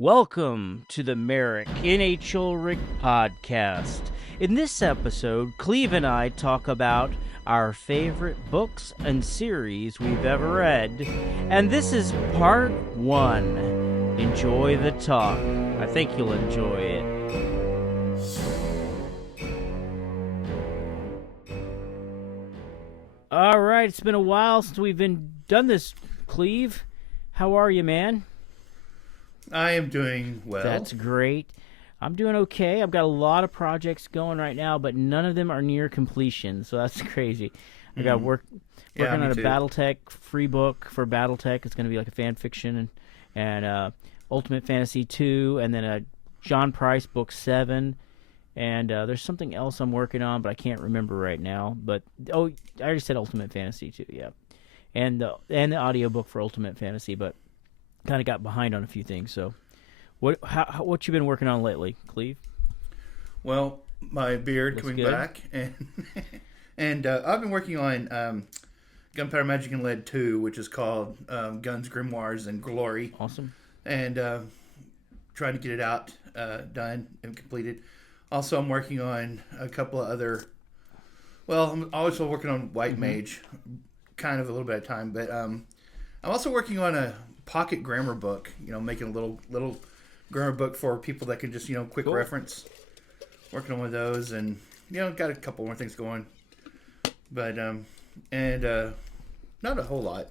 Welcome to the Merick Ulrik podcast. In this episode, Cleve and I talk about our favorite books and series we've ever read, and this is part 1. Enjoy the talk. I think you'll enjoy it. All right, it's been a while since we've done this, Cleve. How are you, man? I am doing well. That's great. I'm doing okay. I've got a lot of projects going right now, but none of them are near completion, so that's crazy. I got working on a BattleTech free book for BattleTech. It's going to be like a fan fiction and Ultimate Fantasy 2, and then a John Price book 7. And there's something else I'm working on, but I can't remember right now. But I already said Ultimate Fantasy 2, yeah. And the audiobook for Ultimate Fantasy, but kind of got behind on a few things. So what you been working on lately, Cleve? Well, my beard Looks coming good. back, and I've been working on Gunpowder Magic and Lead 2, which is called Guns, Grimoires, and Glory. Awesome. And trying to get it out, done, and completed. Also, I'm working on a couple of other... Well, I'm also working on White Mage, kind of a little bit at a time, but I'm also working on a pocket grammar book, making a little grammar book for people that can just, quick Cool. reference. Working on one of those, and, got a couple more things going. But, not a whole lot.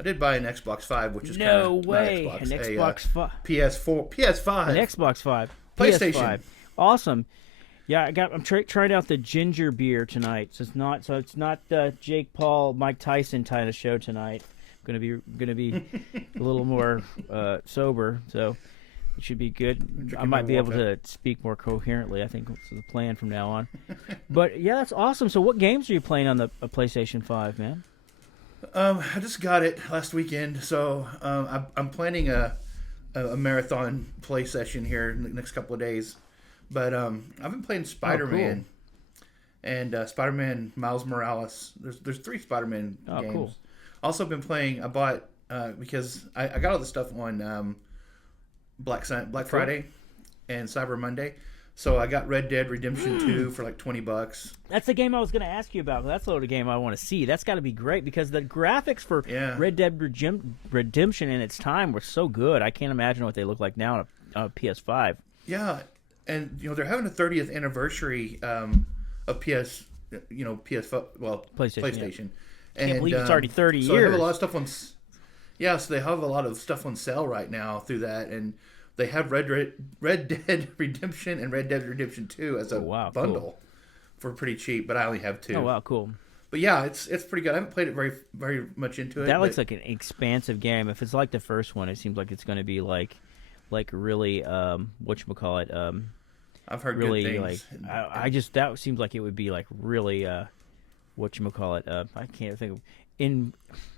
I did buy an Xbox 5, which is kind of... No way. Not Xbox, An Xbox 5. PS5. An Xbox 5. PlayStation. PS5. Awesome. Yeah, I'm trying out the ginger beer tonight. So it's not Jake Paul, Mike Tyson kind of show tonight. Gonna be a little more sober, so it should be good. I might be able to speak more coherently. I think that's the plan from now on. But yeah, that's awesome. So what games are you playing on the PlayStation 5, man? I just got it last weekend, so I'm planning a marathon play session here in the next couple of days. But I've been playing Spider-Man and Spider-Man Miles Morales. There's 3 Spider-Man games. Cool. Also been playing. I bought because I got all the stuff on Black Friday and Cyber Monday. So I got Red Dead Redemption 2 for like $20. That's the game I was going to ask you about. That's the game I want to see. That's got to be great because the graphics for Red Dead Redemption in its time were so good. I can't imagine what they look like now on a PS5. Yeah, and they're having a 30th anniversary of PlayStation. Can't believe it's already 30 so years. They have a lot of stuff on. Yeah, so they have a lot of stuff on sale right now through that, and they have Red Dead Redemption and Red Dead Redemption 2 as a bundle for pretty cheap. But I only have 2. Oh wow, cool. But yeah, it's pretty good. I haven't played it very very much into it. That looks like an expansive game. If it's like the first one, it seems like it's going to be like really whatchamacallit. I've heard really good things. that seems like it would be like really whatchamacallit. I can't think of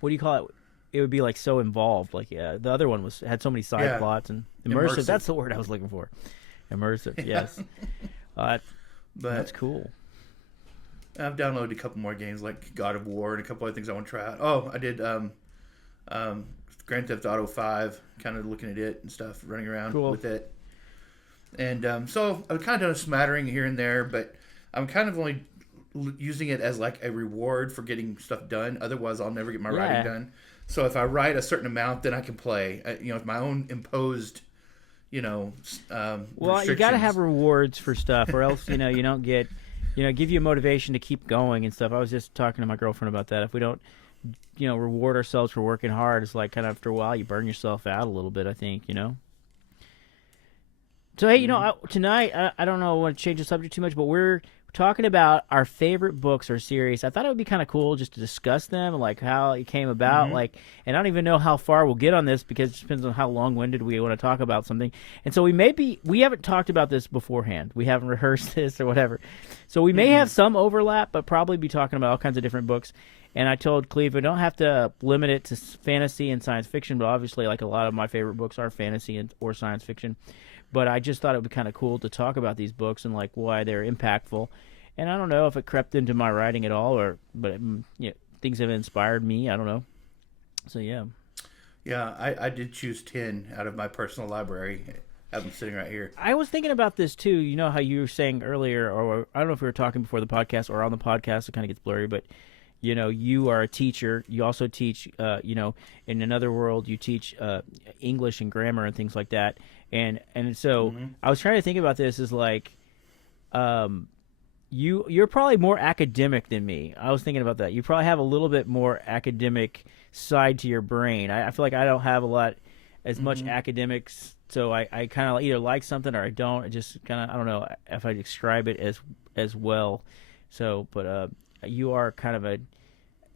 what do you call it? It would be like so involved. Like the other one had so many side plots and immersive. That's the word I was looking for. Immersive, yes. But that's cool. I've downloaded a couple more games like God of War and a couple other things I want to try out. Oh, I did Grand Theft Auto 5, kind of looking at it and stuff, running around with it. And so I've kind of done a smattering here and there, but I'm kind of only using it as like a reward for getting stuff done. Otherwise, I'll never get my writing done. So if I write a certain amount, then I can play. It's my own imposed, well, you got to have rewards for stuff, or else you don't get, give you a motivation to keep going and stuff. I was just talking to my girlfriend about that. If we don't, reward ourselves for working hard, it's like kind of after a while you burn yourself out a little bit. I think. So hey, tonight I don't know, I want to change the subject too much, but we're talking about our favorite books or series. I thought it would be kind of cool just to discuss them, like how it came about, and I don't even know how far we'll get on this because it depends on how long-winded we want to talk about something. And so we haven't talked about this beforehand. We haven't rehearsed this or whatever. So we may have some overlap, but probably be talking about all kinds of different books. And I told Cleve, we don't have to limit it to fantasy and science fiction, but obviously like a lot of my favorite books are fantasy or science fiction. But I just thought it would be kind of cool to talk about these books and like why they're impactful. And I don't know if it crept into my writing at all, but things have inspired me. I don't know. So yeah. Yeah, I did choose 10 out of my personal library have them sitting right here. I was thinking about this too. You know how you were saying earlier, or I don't know if we were talking before the podcast or on the podcast. It kind of gets blurry, but you are a teacher. You also teach. In another world, you teach English and grammar and things like that. And so I was trying to think about this as like, you're probably more academic than me. I was thinking about that. You probably have a little bit more academic side to your brain. I feel like I don't have a lot as much academics, so I kind of either like something or I don't. I just kind of, I don't know if I describe it as well. So, but you are kind of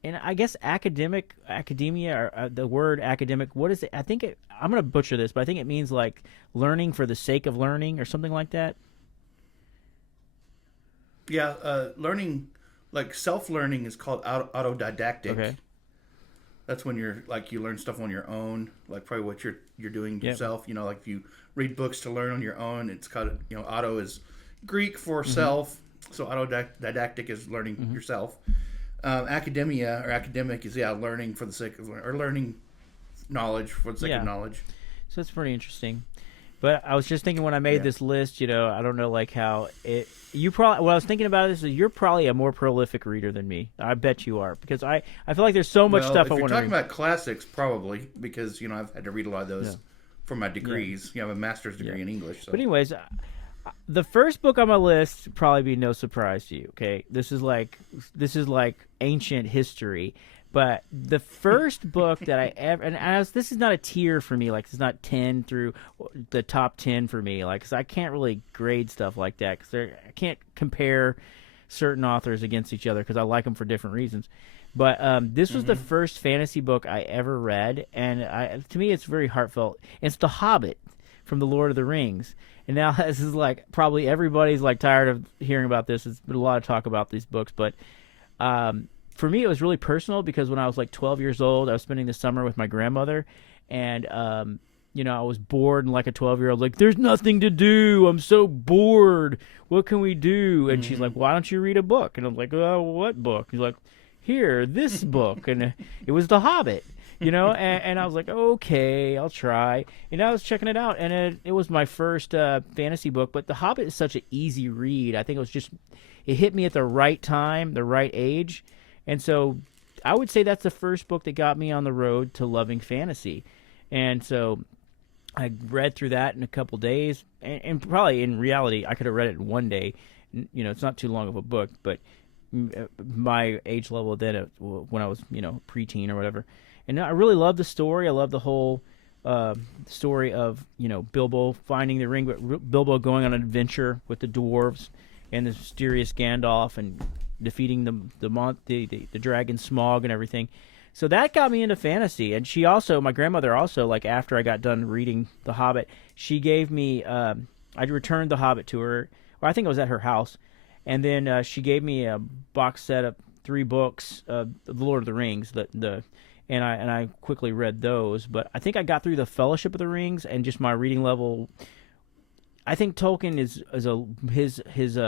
and I guess academia, or the word academic, what is it? I think I'm going to butcher this, but I think it means like learning for the sake of learning or something like that. Yeah, learning, like self-learning is called autodidactic. Okay. That's when you're like you learn stuff on your own, like probably what you're doing yourself. Like if you read books to learn on your own, it's called auto is Greek for self, so autodidactic is learning yourself. Academia or academic is learning for the sake of learning, or learning knowledge for the sake of knowledge. So it's pretty interesting. But I was just thinking when I made this list, I don't know like how you probably, what I was thinking about is you're probably a more prolific reader than me. I bet you are, because I feel like there's so much stuff I want to read. If you're talking about classics, probably, because I've had to read a lot of those for my degrees. I have a master's degree in English. So. But anyways, the first book on my list probably be no surprise to you. Okay, this is like ancient history. But the first book that I ever, this is not a tier for me, like it's not 10 through the top 10 for me, like, cause I can't really grade stuff like that, cause I can't compare certain authors against each other, cause I like them for different reasons. But this was the first fantasy book I ever read, and to me it's very heartfelt. It's The Hobbit from The Lord of the Rings. And now this is like, probably everybody's like tired of hearing about this. There's been a lot of talk about these books, but for me, it was really personal because when I was like 12 years old, I was spending the summer with my grandmother, and I was bored and like a 12-year-old, like, there's nothing to do. I'm so bored. What can we do? And she's like, why don't you read a book? And I'm like, oh, what book? She's like, here, this book. And it was The Hobbit, and I was like, okay, I'll try. And I was checking it out, and it was my first fantasy book. But The Hobbit is such an easy read. I think it hit me at the right time, the right age. And so I would say that's the first book that got me on the road to loving fantasy. And so I read through that in a couple days. And probably in reality, I could have read it in one day. It's not too long of a book, but my age level then, when I was, preteen or whatever. And I really love the story. I love the whole story of, Bilbo finding the ring, but Bilbo going on an adventure with the dwarves and the mysterious Gandalf and defeating the dragon Smaug and everything. So that got me into fantasy. And my grandmother also, like after I got done reading The Hobbit, she gave me, I returned The Hobbit to her, or I think it was at her house. And then she gave me a box set of 3 books, The Lord of the Rings, and I quickly read those. But I think I got through the Fellowship of the Rings, and just my reading level, I think Tolkien his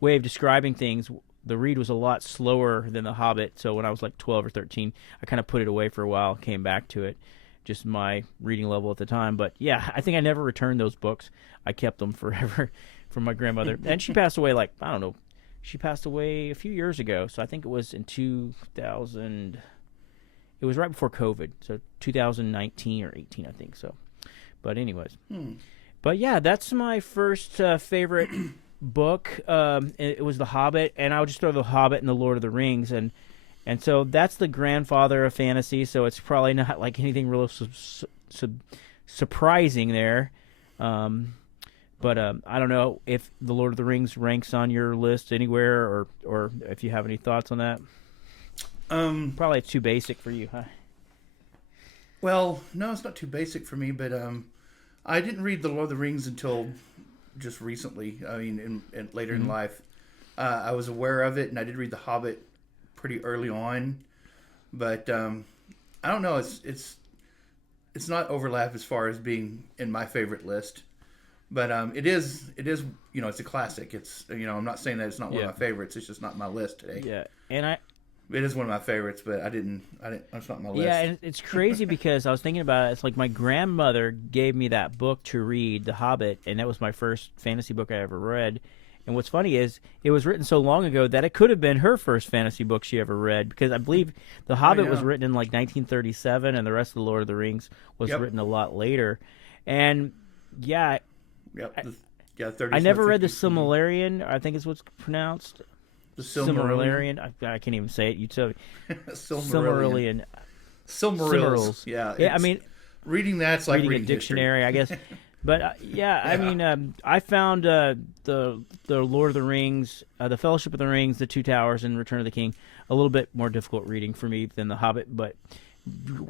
way of describing things, the read was a lot slower than The Hobbit. So when I was like 12 or 13, I kind of put it away for a while, came back to it, just my reading level at the time. But yeah, I think I never returned those books. I kept them forever from my grandmother. And she passed away she passed away a few years ago. So I think it was in 2000, it was right before COVID. So 2019 or 18, I think so. But anyways. But yeah, that's my first favorite book. It was The Hobbit, and I would just throw The Hobbit and The Lord of the Rings, and so that's the grandfather of fantasy. So it's probably not like anything real surprising there. But I don't know if The Lord of the Rings ranks on your list anywhere, or if you have any thoughts on that. Probably it's too basic for you, huh? Well, no, it's not too basic for me, but I didn't read The Lord of the Rings until just recently. I mean, later in life, I was aware of it, and I did read The Hobbit pretty early on. But I don't know. It's not overlap as far as being in my favorite list, but it is. It's a classic. It's I'm not saying that it's not one of my favorites. It's just not my list today. Yeah, and It is one of my favorites, but I didn't. It's not on my list. Yeah, and it's crazy because I was thinking about it. It's like my grandmother gave me that book to read, The Hobbit, and that was my first fantasy book I ever read. And what's funny is it was written so long ago that it could have been her first fantasy book she ever read, because I believe The Hobbit was written in like 1937, and the rest of the Lord of the Rings was written a lot later. And yeah, I never read the Silmarillion. I think is what's pronounced. The Silmarillion. I can't even say it. You tell me. Silmarillion. Silmarils. Yeah. I mean, reading that's like reading a dictionary, I guess. But I mean, I found the Lord of the Rings, the Fellowship of the Rings, the Two Towers, and Return of the King a little bit more difficult reading for me than the Hobbit, but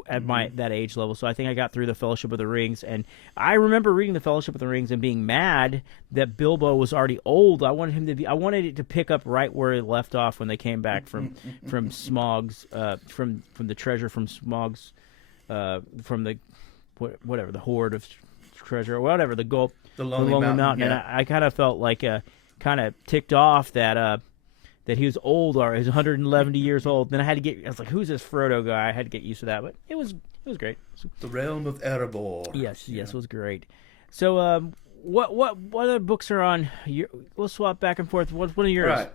at that age level. So I think I got through the Fellowship of the Rings, and I remember reading the Fellowship of the Rings and being mad that Bilbo was already old. I wanted it to pick up right where it left off when they came back from Smaug's from the treasure from Smaug's from the whatever, the hoard of treasure or whatever, the Lonely Mountain. Yeah. And I kind of felt like kind of ticked off that he was old, or he was 111 years old. Then I was like, who's this Frodo guy? I had to get used to that, but it was great. The Realm of Erebor. Yes, it was great. So what other books are on we'll swap back and forth. What's one of yours? Right.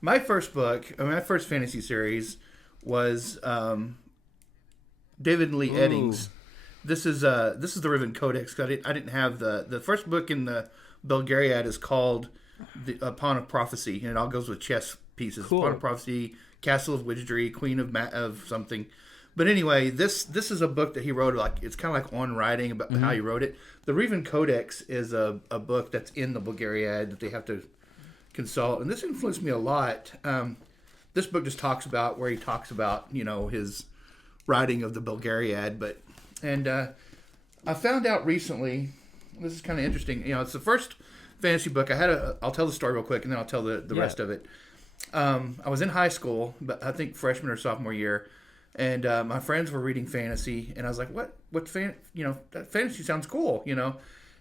My first book, my first fantasy series was David Lee Eddings. This is the Riven Codex. I didn't have the first book in the Belgariad is called the Pawn of Prophecy, and it all goes with chess pieces. Cool. Pawn of Prophecy, Castle of Wizardry, Queen of something. But anyway, this is a book that he wrote. Like, it's kind of like on writing about how he wrote it. The Riven Codex is a book that's in the Belgariad that they have to consult, and this influenced me a lot. This book just talks about where he talks about his writing of the Belgariad, and I found out recently. This is kind of interesting. It's the first fantasy book. I'll tell the story real quick, and then I'll tell the rest of it. I was in high school, but I think freshman or sophomore year, and my friends were reading fantasy, and I was like, "What that fantasy sounds cool,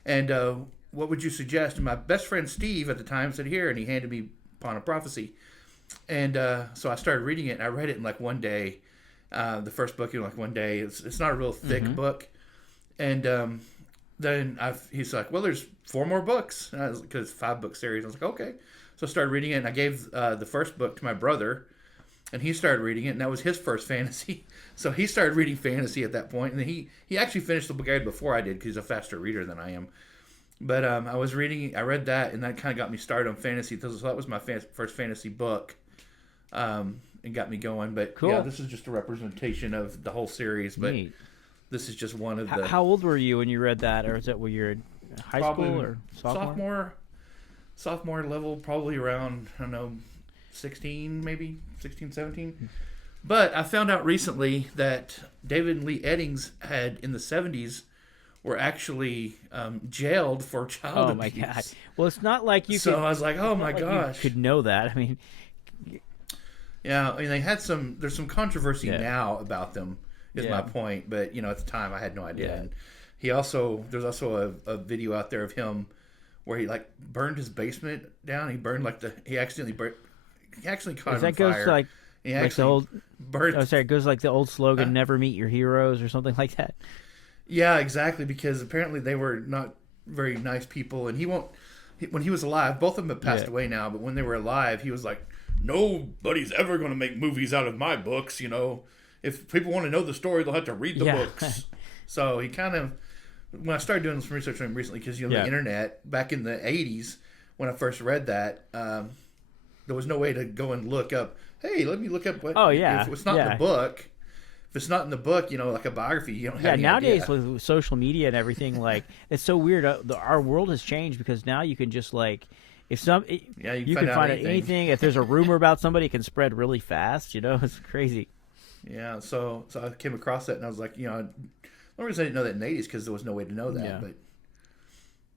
And what would you suggest?" And my best friend Steve at the time said, "Here," and he handed me Pawn of Prophecy, and so I started reading it, and I read it in like one day. The first book in like one day. It's not a real thick book, and then he's like, "Well, there's 4 more books," because it's a 5-book series. I was like, "Okay," so I started reading it, and I gave the first book to my brother, and he started reading it, and that was his first fantasy. So he started reading fantasy at that point, and then he actually finished the Brigade before I did because he's a faster reader than I am. But I read that, and that kind of got me started on fantasy. So that was my first fantasy book, and got me going. But cool. Yeah, this is just a representation of the whole series. But Neat. This is just one of the. How old were you when you read that, or is that when you were in high school or sophomore? Sophomore level, probably around 16, maybe 16, 17. But I found out recently that David Lee Eddings had in the 70s were actually jailed for child abuse. Oh my god! Well, it's not like you. So I was like, oh my gosh, you could know that. I mean, yeah. I mean, there's some controversy now about them. Is my point, but at the time I had no idea. And there's also a video out there of him where he like burned his basement down. He burned he accidentally caught it on fire. It goes like the old slogan, "Never meet your heroes" or something like that. Yeah, exactly. Because apparently they were not very nice people, and when he was alive, both of them have passed away now. But when they were alive, he was like, "Nobody's ever going to make movies out of my books, If people want to know the story, they'll have to read the books." So he kind of, when I started doing some research on him recently, because the internet back in the 80s, when I first read that, there was no way to go and look up. Hey, let me look up what. Oh yeah, if it's not in the book. If it's not in the book, like a biography, you don't have any nowadays idea. With social media and everything, like it's so weird. Our world has changed because now you can just like. You can find out anything. If there's a rumor about somebody, it can spread really fast. It's crazy. Yeah, so I came across that, and I was like, the only reason I didn't know that in the 80s because there was no way to know that, but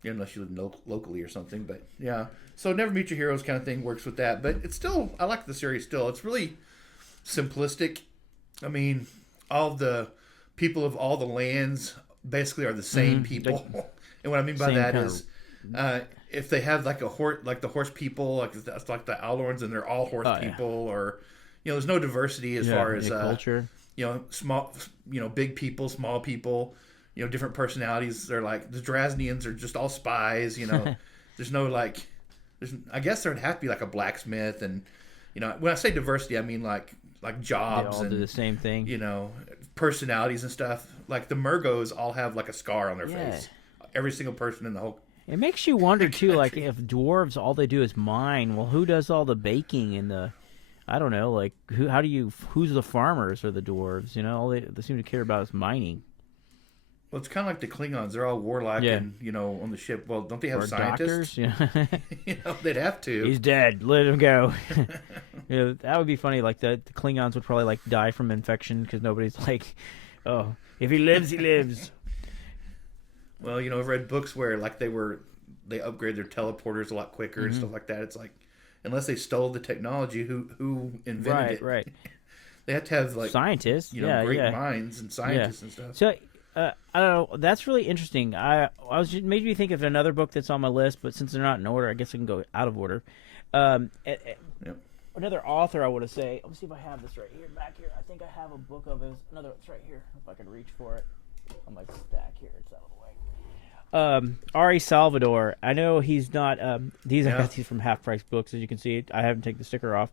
unless you live locally or something. But yeah, so Never Meet Your Heroes kind of thing works with that. But it's still, I like the series still. It's really simplistic. I mean, all the people of all the lands basically are the same people. And what I mean by that is, if they have like a horse, like the horse people, like that's like the Alorns, and they're all horse people, or there's no diversity as far as culture. Small, big people, small people, different personalities. They're like the Draznians are just all spies. There's no I guess there'd have to be like a blacksmith, and when I say diversity, I mean like jobs they all and do the same thing. Personalities and stuff. Like the Murgos all have like a scar on their face. Every single person in the whole. It makes you wonder too, like if dwarves all they do is mine. Well, who does all the baking and the? I don't know, like who's the farmers or the dwarves? All they seem to care about is mining. Well, it's kind of like the Klingons. They're all warlike and, on the ship. Well, don't they have scientists? Doctors? They'd have to. He's dead. Let him go. That would be funny. Like the Klingons would probably like die from infection because nobody's like, oh, if he lives, he lives. Well, I've read books where like they upgrade their teleporters a lot quicker and stuff like that. It's like, unless they stole the technology, who invented it? Right. They have to have like scientists, great minds and scientists and stuff. So I don't know. That's really interesting. I was just made me think of another book that's on my list, but since they're not in order, I guess I can go out of order. Another author I want to say. Let me see if I have this right here, back here. I think I have a book of his. Another, it's right here. If I can reach for it on my stack here, it's out of the way. Ari Salvador. I know he's not. I got these from Half Price Books, as you can see. I haven't taken the sticker off.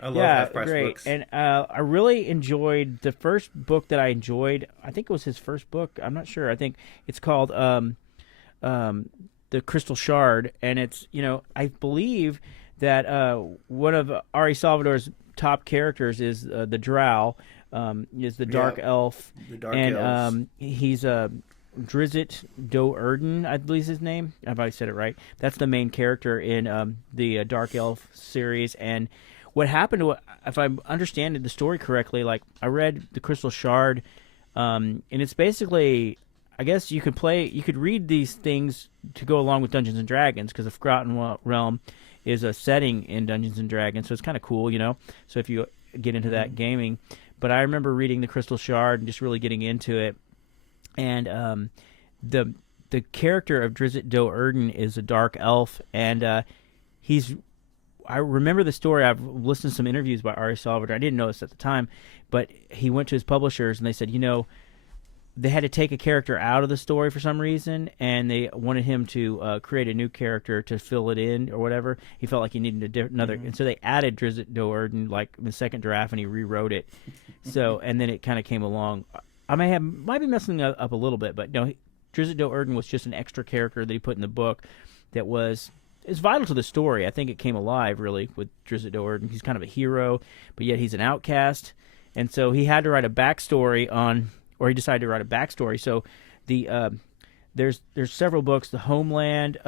I love Half Price Books. And I really enjoyed the first book that I enjoyed. I think it was his first book. I'm not sure. I think it's called The Crystal Shard, and it's I believe that one of Ari Salvador's top characters is the Drow, is the Dark Elf, the Dark Elves. He's Drizzt Do'Urden, I believe is his name. If I said it right, that's the main character in the Dark Elf series. And what happened to, if I'm understanding the story correctly, like I read The Crystal Shard, and it's basically, I guess you could read these things to go along with Dungeons and Dragons, because the Forgotten Realm is a setting in Dungeons and Dragons, so it's kind of cool, So if you get into that gaming, but I remember reading The Crystal Shard and just really getting into it, and the character of Drizzt Do'Urden is a dark elf, and I remember the story. I've listened to some interviews by Ari Salvador. I didn't know this at the time, but he went to his publishers and they said, they had to take a character out of the story for some reason, and they wanted him to create a new character to fill it in or whatever. He felt like he needed another, and so they added Drizzt Do'Urden like in the second draft, and he rewrote it. So, and then it kind of came along. I might be messing up a little bit, but no, Drizzt Do'Urden was just an extra character that he put in the book that was. It's vital to the story. I think it came alive, really, with Drizzt Do'Urden. He's kind of a hero, but yet he's an outcast. And so he had to write a backstory or he decided to write a backstory. So there's several books. The Homeland,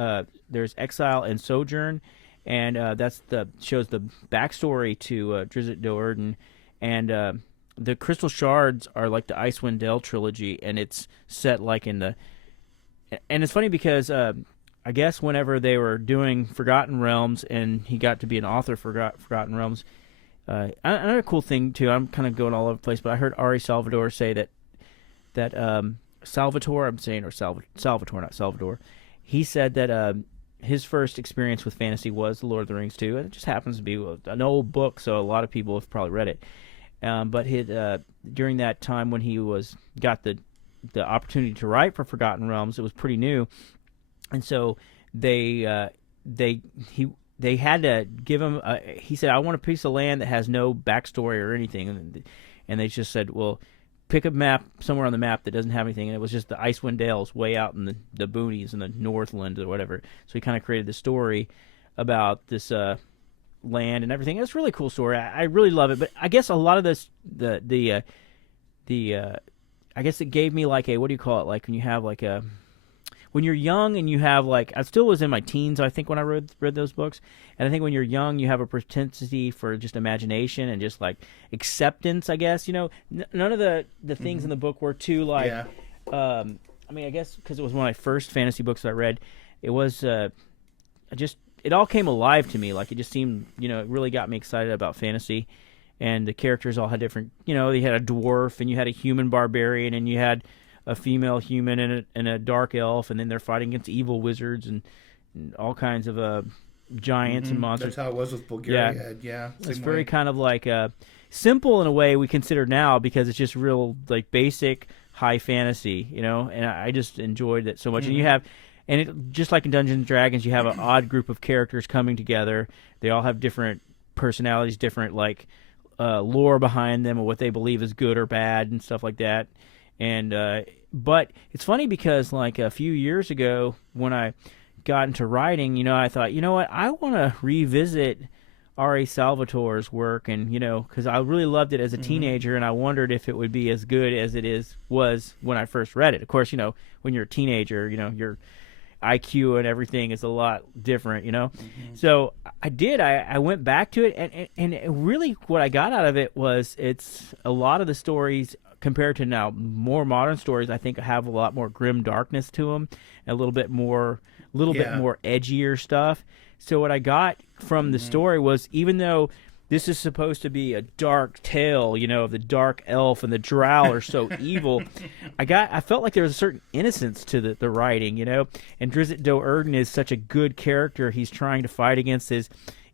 there's Exile and Sojourn, and shows the backstory to Drizzt Do'Urden. And the Crystal Shards are like the Icewind Dale trilogy, and it's set like in the... And it's funny because... I guess whenever they were doing Forgotten Realms and he got to be an author for Forgotten Realms, another cool thing too, I'm kind of going all over the place, but I heard Ari Salvador say that Salvatore, I'm saying, or Salvatore, not Salvador, he said that his first experience with fantasy was The Lord of the Rings too, and it just happens to be an old book, so a lot of people have probably read it. But during that time when he got the opportunity to write for Forgotten Realms, it was pretty new. And so they had to give him. He said, "I want a piece of land that has no backstory or anything." And they just said, "Well, pick a map somewhere on the map that doesn't have anything." And it was just the Icewind Dales way out in the boonies in the Northland or whatever. So he kind of created the story about this land and everything. It's a really cool story. I really love it. But I guess a lot of this, I guess it gave me like a, what do you call it? Like when you have like a. When you're young and you have like, I still was in my teens, I think, when I read those books, and I think when you're young, you have a propensity for just imagination and just like acceptance, I guess. None of the things in the book were too like, I mean, I guess because it was one of my first fantasy books that I read, it was it all came alive to me. Like it just seemed, it really got me excited about fantasy, and the characters all had different, you had a dwarf and you had a human barbarian and you had a female human and a dark elf, and then they're fighting against evil wizards and all kinds of giants and monsters. That's how it was with Bulgaria. Yeah. It's very kind of like simple in a way we consider now because it's just real like basic high fantasy, you know. And I just enjoyed it so much. And you have, and it, just like in Dungeons and Dragons, you have an odd group of characters coming together. They all have different personalities, different like lore behind them, or what they believe is good or bad and stuff like that. And but it's funny because like a few years ago when I got into writing, you know, I thought, you know what, I want to revisit R.A. Salvatore's work, and you know, because I really loved it as a teenager, and I wondered if it would be as good as was when I first read it. Of course, you know, when you're a teenager, you know, your IQ and everything is a lot different, you know. So I did. I went back to it, and really what I got out of it was it's a lot of the stories compared to now more modern stories, I think have a lot more grim darkness to them, a little bit more edgier stuff. So what I got from the story was, even though this is supposed to be a dark tale, you know, of the dark elf and the drow are so evil, I felt like there was a certain innocence to the writing, you know. And Drizzt Do'Urden is such a good character. He's trying to fight against his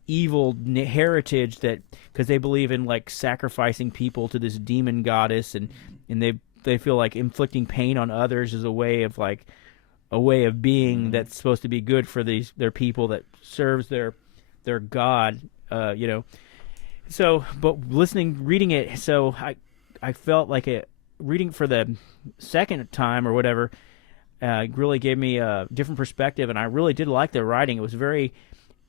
evil heritage, that because they believe in like sacrificing people to this demon goddess, and they feel like inflicting pain on others is a way of being that's supposed to be good for their people that serves their god, you know. So, but reading it, so I felt like reading for the second time or whatever really gave me a different perspective, and I really did like the writing. It was very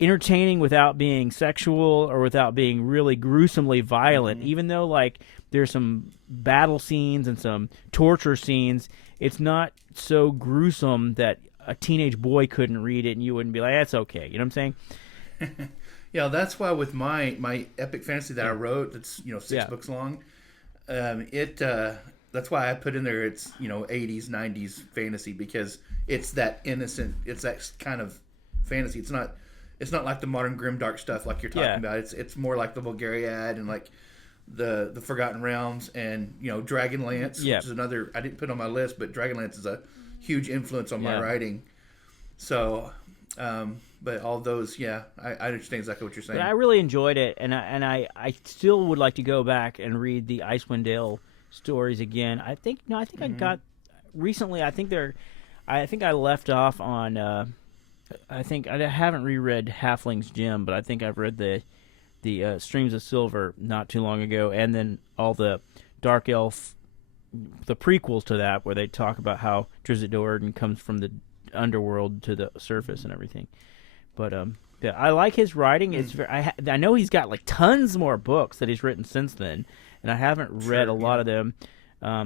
entertaining without being sexual or without being really gruesomely violent. Even though like there's some battle scenes and some torture scenes, it's not so gruesome that a teenage boy couldn't read it and you wouldn't be like, that's okay. You know what I'm saying? Yeah, that's why with my epic fantasy that I wrote, that's 6 books long. That's why I put in there it's 80s 90s fantasy, because it's that innocent, it's that kind of fantasy. It's not like the modern grimdark stuff like you're talking about. It's more like the Vulgariad and like the Forgotten Realms and Dragonlance, which is another I didn't put on my list, but Dragonlance is a huge influence on my writing. So, but all those, I understand exactly what you're saying. But I really enjoyed it, and I still would like to go back and read the Icewind Dale stories again. I think I got recently. I think I left off on. I think I haven't reread Halfling's Gem, but I think I've read the Streams of Silver not too long ago, and then all the Dark Elf, the prequels to that, where they talk about how Drizzt Do'Urden comes from the underworld to the surface and everything. But I like his writing. It's I know he's got like tons more books that he's written since then, and I haven't read a lot of them.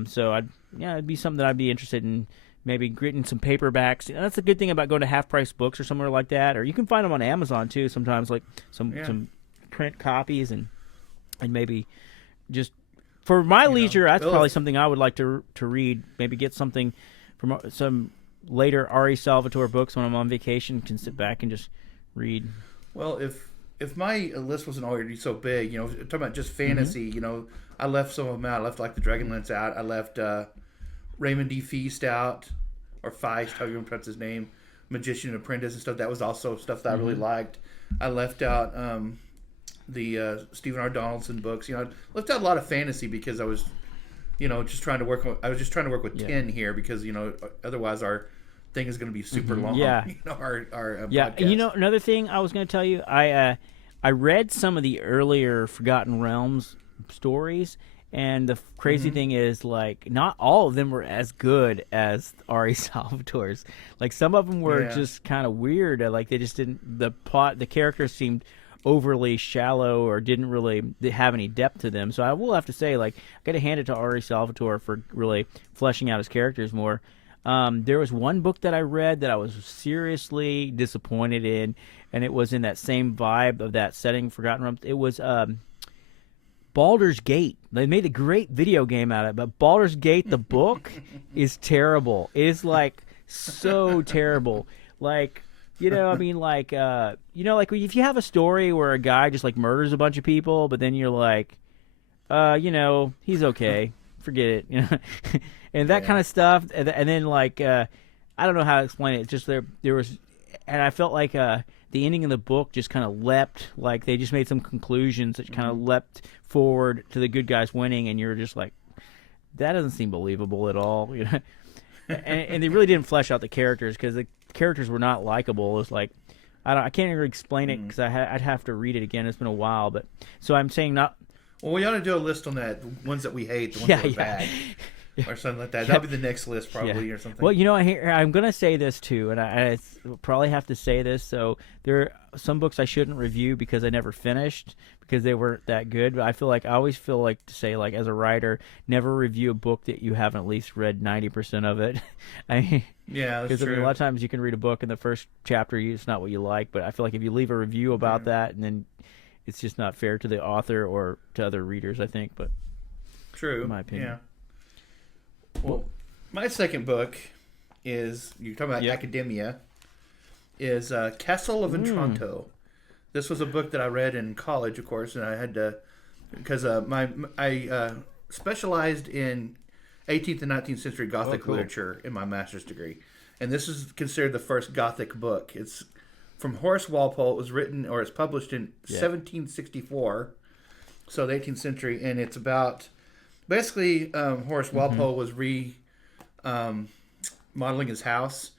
So it'd be something that I'd be interested in. Maybe getting some paperbacks. That's a good thing about going to Half Price Books or somewhere like that. Or you can find them on Amazon too. Sometimes, like some print copies, and maybe just for my leisure, that's probably something I would like to read. Maybe get something from some later R.A. Salvatore books when I'm on vacation. Can sit back and just read. Well, if my list wasn't already so big, talking about just fantasy, I left some of them out. I left like the Dragonlance out. I left Raymond D. Feast out, or Feist, however you want to pronounce his name, Magician and Apprentice and stuff. That was also stuff that I really liked. I left out the Stephen R. Donaldson books. I left out a lot of fantasy because I was, just trying to work. I was just trying to work with 10 here because otherwise our thing is going to be super long. Yeah. Our podcast. And another thing I was going to tell you, I read some of the earlier Forgotten Realms stories. And the crazy thing is, like, not all of them were as good as R.A. Salvatore's. Like, some of them were just kind of weird. Like, they just didn't. The characters seemed overly shallow or didn't really have any depth to them. So I will have to say, like, I got to hand it to R.A. Salvatore for really fleshing out his characters more. There was one book that I read that I was seriously disappointed in, and it was in that same vibe of that setting, Forgotten Realms. It was Baldur's Gate. They made a great video game out of it, but Baldur's Gate, the book, is terrible. It is, like, so terrible. Like, like if you have a story where a guy just, like, murders a bunch of people, but then you're like, he's okay. Forget it. And that kind of stuff. And then, like, I don't know how to explain it. It's just there was and I felt like the ending of the book just kind of leapt, like they just made some conclusions that kind of leapt forward to the good guys winning, and you're just like, that doesn't seem believable at all, you know. And they really didn't flesh out the characters because the characters were not likable. It was like, I can't even explain it because I'd have to read it again. It's been a while, but so I'm saying not. Well, we ought to do a list on that, ones that we hate, the ones that are bad. Or something like that. That'll be the next list, probably, or something. Well, you know, I'm going to say this, too, and I probably have to say this. So there are some books I shouldn't review because I never finished, because they weren't that good. But I always feel like to say, like, as a writer, never review a book that you haven't at least read 90% of it. Yeah, that's true. A lot of times you can read a book and the first chapter, it's not what you like. But I feel like if you leave a review about that, and then it's just not fair to the author or to other readers, I think. But true, in my opinion. Yeah. Well, my second book is, you're talking about academia, is Castle of Otranto. This was a book that I read in college, of course, and I had to, because I specialized in 18th and 19th century Gothic literature in my master's degree. And this is considered the first Gothic book. It's from Horace Walpole. It was written, or it's published in 1764, so the 18th century, and it's about... Basically, Horace Walpole was modeling his house,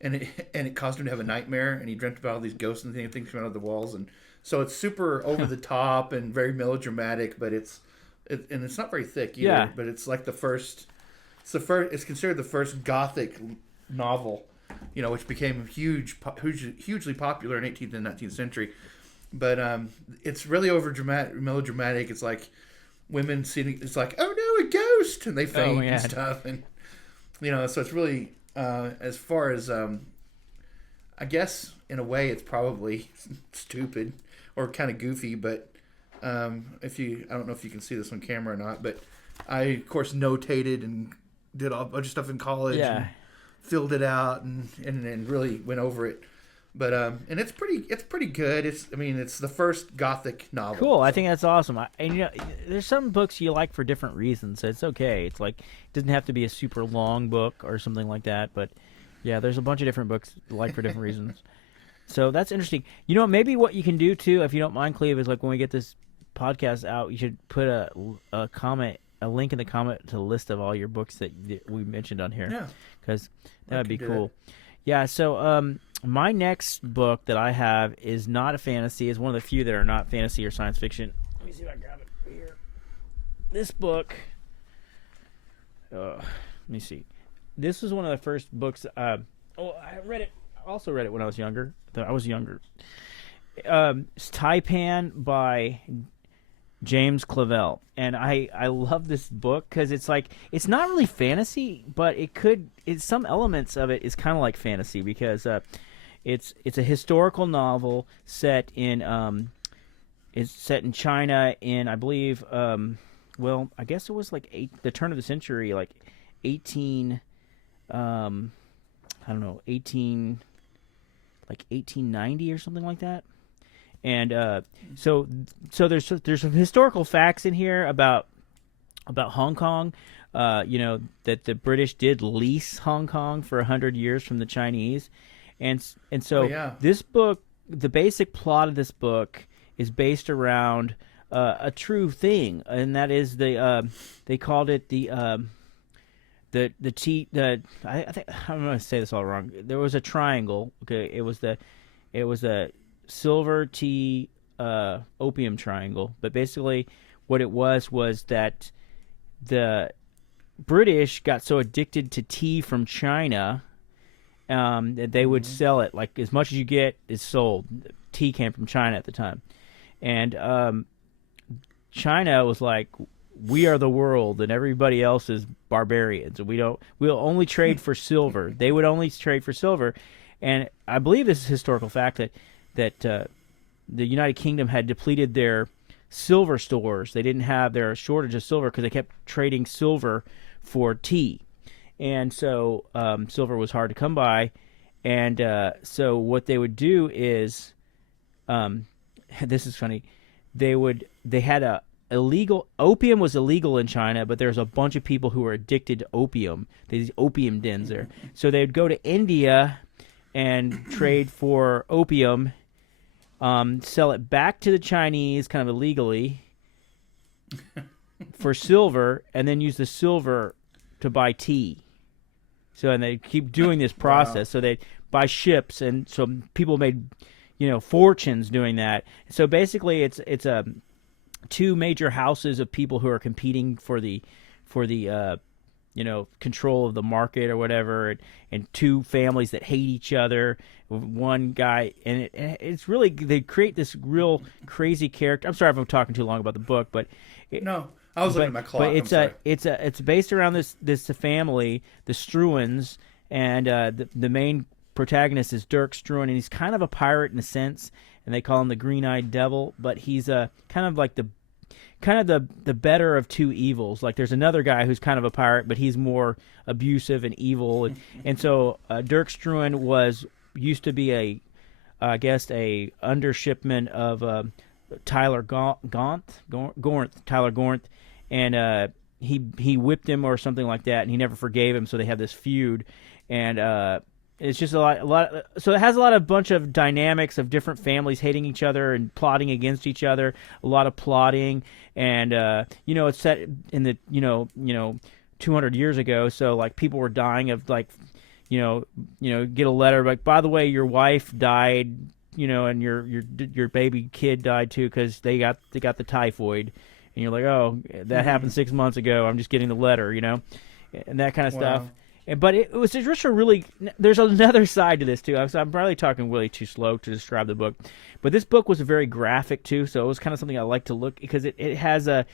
and it caused him to have a nightmare, and he dreamt about all these ghosts and things coming out of the walls, and so it's super over the top and very melodramatic, but it's not very thick either. Yeah. But it's like it's considered the first Gothic novel, you know, which became hugely popular in 18th and 19th century. But it's really melodramatic. It's like women seeing, it's like, oh no, a ghost, and they faint and stuff, and you know, so it's really as far as I guess in a way it's probably stupid or kind of goofy, but I don't know if you can see this on camera or not, but I of course notated and did a bunch of stuff in college and filled it out and really went over it. But and it's pretty good. It's the first Gothic novel. Cool. So. I think that's awesome. And you know, there's some books you like for different reasons. So it's okay. It's like, it doesn't have to be a super long book or something like that. But yeah, there's a bunch of different books you like for different reasons. So that's interesting. You know, maybe what you can do too, if you don't mind, Cleve, is like when we get this podcast out, you should put a link in the comment to the list of all your books that we mentioned on here. Yeah. Because that would be cool. Yeah. So my next book that I have is not a fantasy. Is one of the few that are not fantasy or science fiction. Let me see if I grab it here. This book. Let me see. This was one of the first books. I read it. I also read it when I was younger. It's Taipan by James Clavell, and I love this book because it's like, it's not really fantasy, but some elements of it is kind of like fantasy because it's a historical novel set in China in, I believe, I guess it was like the turn of the century, like 1890 or something like that. And so there's some historical facts in here about Hong Kong. You know, that the British did lease Hong Kong for 100 years from the Chinese, and so this book, the basic plot of this book is based around a true thing, and that is they called it I think I'm going to say this all wrong. There was a triangle. Okay, it was a silver tea opium triangle, but basically what it was that the British got so addicted to tea from China that they would sell it, like as much as you get is sold. Tea came from China at the time, and China was like, we are the world and everybody else is barbarians, and we'll only trade for silver. They would only trade for silver, and I believe this is a historical fact that the United Kingdom had depleted their silver stores. They didn't have their shortage of silver because they kept trading silver for tea. And so silver was hard to come by. And so what they would do is, this is funny, they had opium was illegal in China, but there's a bunch of people who were addicted to opium. These opium dens there. So they'd go to India and trade for opium, sell it back to the Chinese kind of illegally for silver, and then use the silver to buy tea. So, and they keep doing this process. Wow. So they buy ships, and so people made, fortunes doing that. So basically, it's two major houses of people who are competing for the control of the market or whatever, and two families that hate each other. One guy, and it's really, they create this real crazy character. I'm sorry if I'm talking too long about the book, but no. I was looking at my clock. But it's based around this family, the Struans, and the main protagonist is Dirk Struan, and he's kind of a pirate in a sense, and they call him the Green-Eyed Devil. But he's kind of like the better of two evils. Like there's another guy who's kind of a pirate, but he's more abusive and evil, and so Dirk Struan used to be a undershipman of Tyler Gornth, and he whipped him or something like that, and he never forgave him. So they have this feud, and it's just a lot. So it has a bunch of dynamics of different families hating each other and plotting against each other. A lot of plotting, and it's set in the 200 years ago. So like people were dying of like get a letter like, by the way, your wife died. And your baby kid died too because they got the typhoid, and you're like, oh, that happened 6 months ago. I'm just getting the letter, and that kind of stuff. But it was just a really. There's another side to this too. I'm probably talking really too slow to describe the book, but this book was very graphic too. So it was kind of something I like to look, because it has a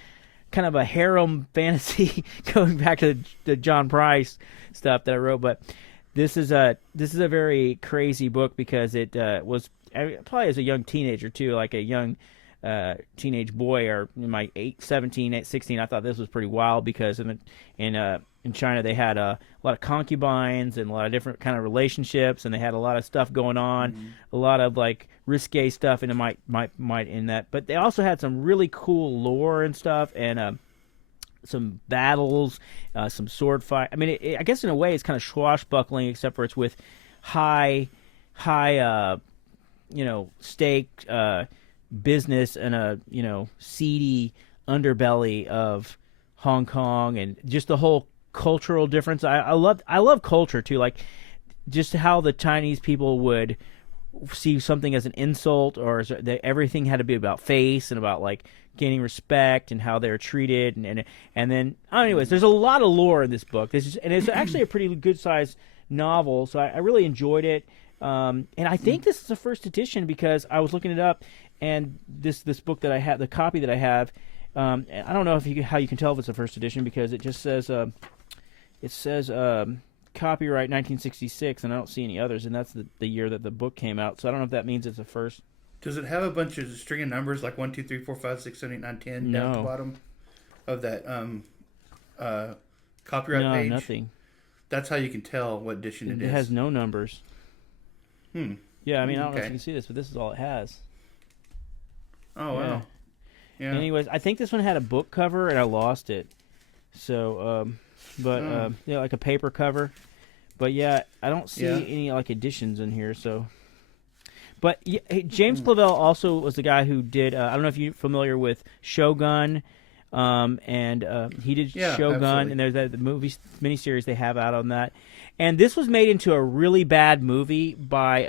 kind of a harem fantasy going back to the John Price stuff that I wrote. But this is a very crazy book because it was. Probably as a young teenager too, like a young teenage boy, or in my 17, 16, I thought this was pretty wild, because in China they had a lot of concubines and a lot of different kind of relationships, and they had a lot of stuff going on, a lot of like risque stuff, and it might in that. But they also had some really cool lore and stuff, and some battles, some sword fight. I mean, I guess in a way it's kind of swashbuckling, except for it's with high stake business and a seedy underbelly of Hong Kong, and just the whole cultural difference. I love culture too, like just how the Chinese people would see something as an insult, or everything had to be about face and about like gaining respect and how they're treated, and then anyways, there's a lot of lore in this book. And it's actually a pretty good sized novel, so I really enjoyed it. And I think this is the first edition, because I was looking it up, and this book that I have, the copy that I have, I don't know how you can tell if it's the first edition, because it just says copyright 1966, and I don't see any others, and that's the year that the book came out. So I don't know if that means it's the first. Does it have a bunch of string of numbers like 1, 2, 3, 4, 5, 6, 7, 8, 9, 10 down at the bottom of that copyright page? No, nothing. That's how you can tell what edition it is. It has no numbers. Yeah, I mean, I don't know if you Okay. can see this, but this is all it has. Oh, wow. Yeah. Anyways, I think this one had a book cover, and I lost it. So, like a paper cover. But yeah, I don't see any like editions in here. So, but James Clavell also was the guy who did. I don't know if you're familiar with Shogun, and he did Shogun, absolutely. And there's the movie miniseries they have out on that. And this was made into a really bad movie by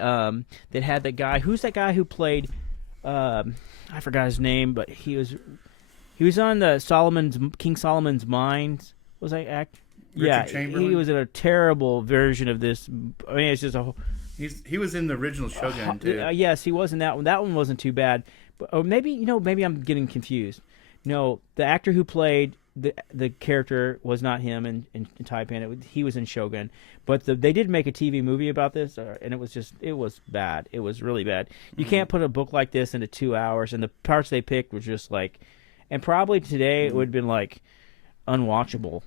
that had the guy. Who's that guy who played? I forgot his name, but he was on the King Solomon's Mines. Was that act? Richard Chamberlain? He was in a terrible version of this. I mean, it's just a. He was in the original Shogun too. Yes, he was in that one. That one wasn't too bad. But, or maybe I'm getting confused. No, the actor who played the character was not him in Taipan. He was in Shogun. But they did make a TV movie about this, and it was bad. It was really bad. You can't put a book like this into 2 hours, and the parts they picked were just like, and probably today it would have been like unwatchable,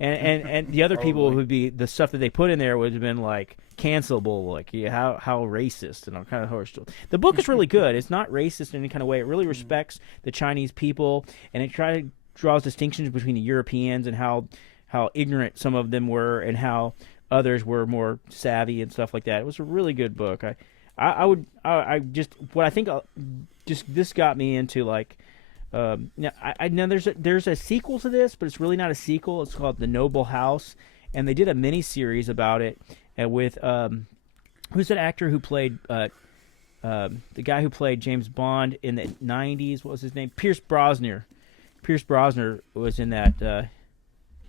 And the other people would be, the stuff that they put in there would have been like cancelable, like how racist and all kind of horror story. The book is really good. It's not racist in any kind of way. It really respects the Chinese people, and it draws distinctions between the Europeans and how ignorant some of them were, and how others were more savvy and stuff like that. It was a really good book. I just what I think just this got me into like. Now I know there's a sequel to this, but it's really not a sequel. It's called The Noble House, and they did a mini series about it, and with who's that actor who played the guy who played James Bond in the '90s? What was his name? Pierce Brosnan. Pierce Brosnan was in that.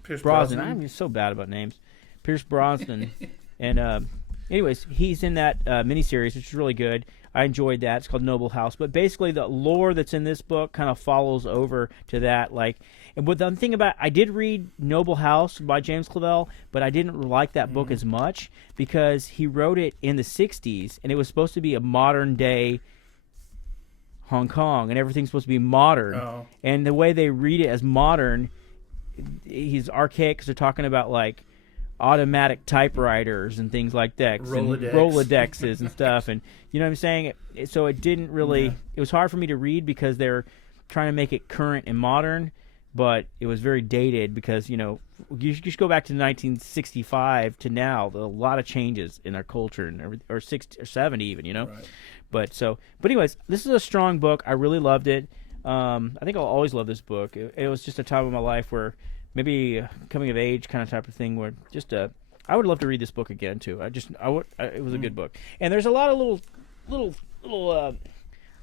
Pierce Brosnan. Brosnan. I'm just so bad about names. Pierce Brosnan, and anyways, he's in that miniseries, which is really good. I enjoyed that. It's called Noble House. But basically, the lore that's in this book kind of follows over to that. Like, and but the thing about, I did read Noble House by James Clavell, but I didn't like that book as much because he wrote it in the '60s, and it was supposed to be a modern day Hong Kong, and everything's supposed to be modern. Oh. And the way they read it as modern, he's archaic because they're talking about like automatic typewriters and things like that, Rolodexes and stuff, and you know what I'm saying. So it didn't really. It was hard for me to read because they're trying to make it current and modern, but it was very dated because you just go back to 1965 to now. A lot of changes in our culture and everything, or 60 or 70 even, Right. But anyways, this is a strong book. I really loved it. I think I'll always love this book. It was just a time of my life where. Maybe a coming of age kind of type of thing where just I would love to read this book again too. It was a good book, and there's a lot of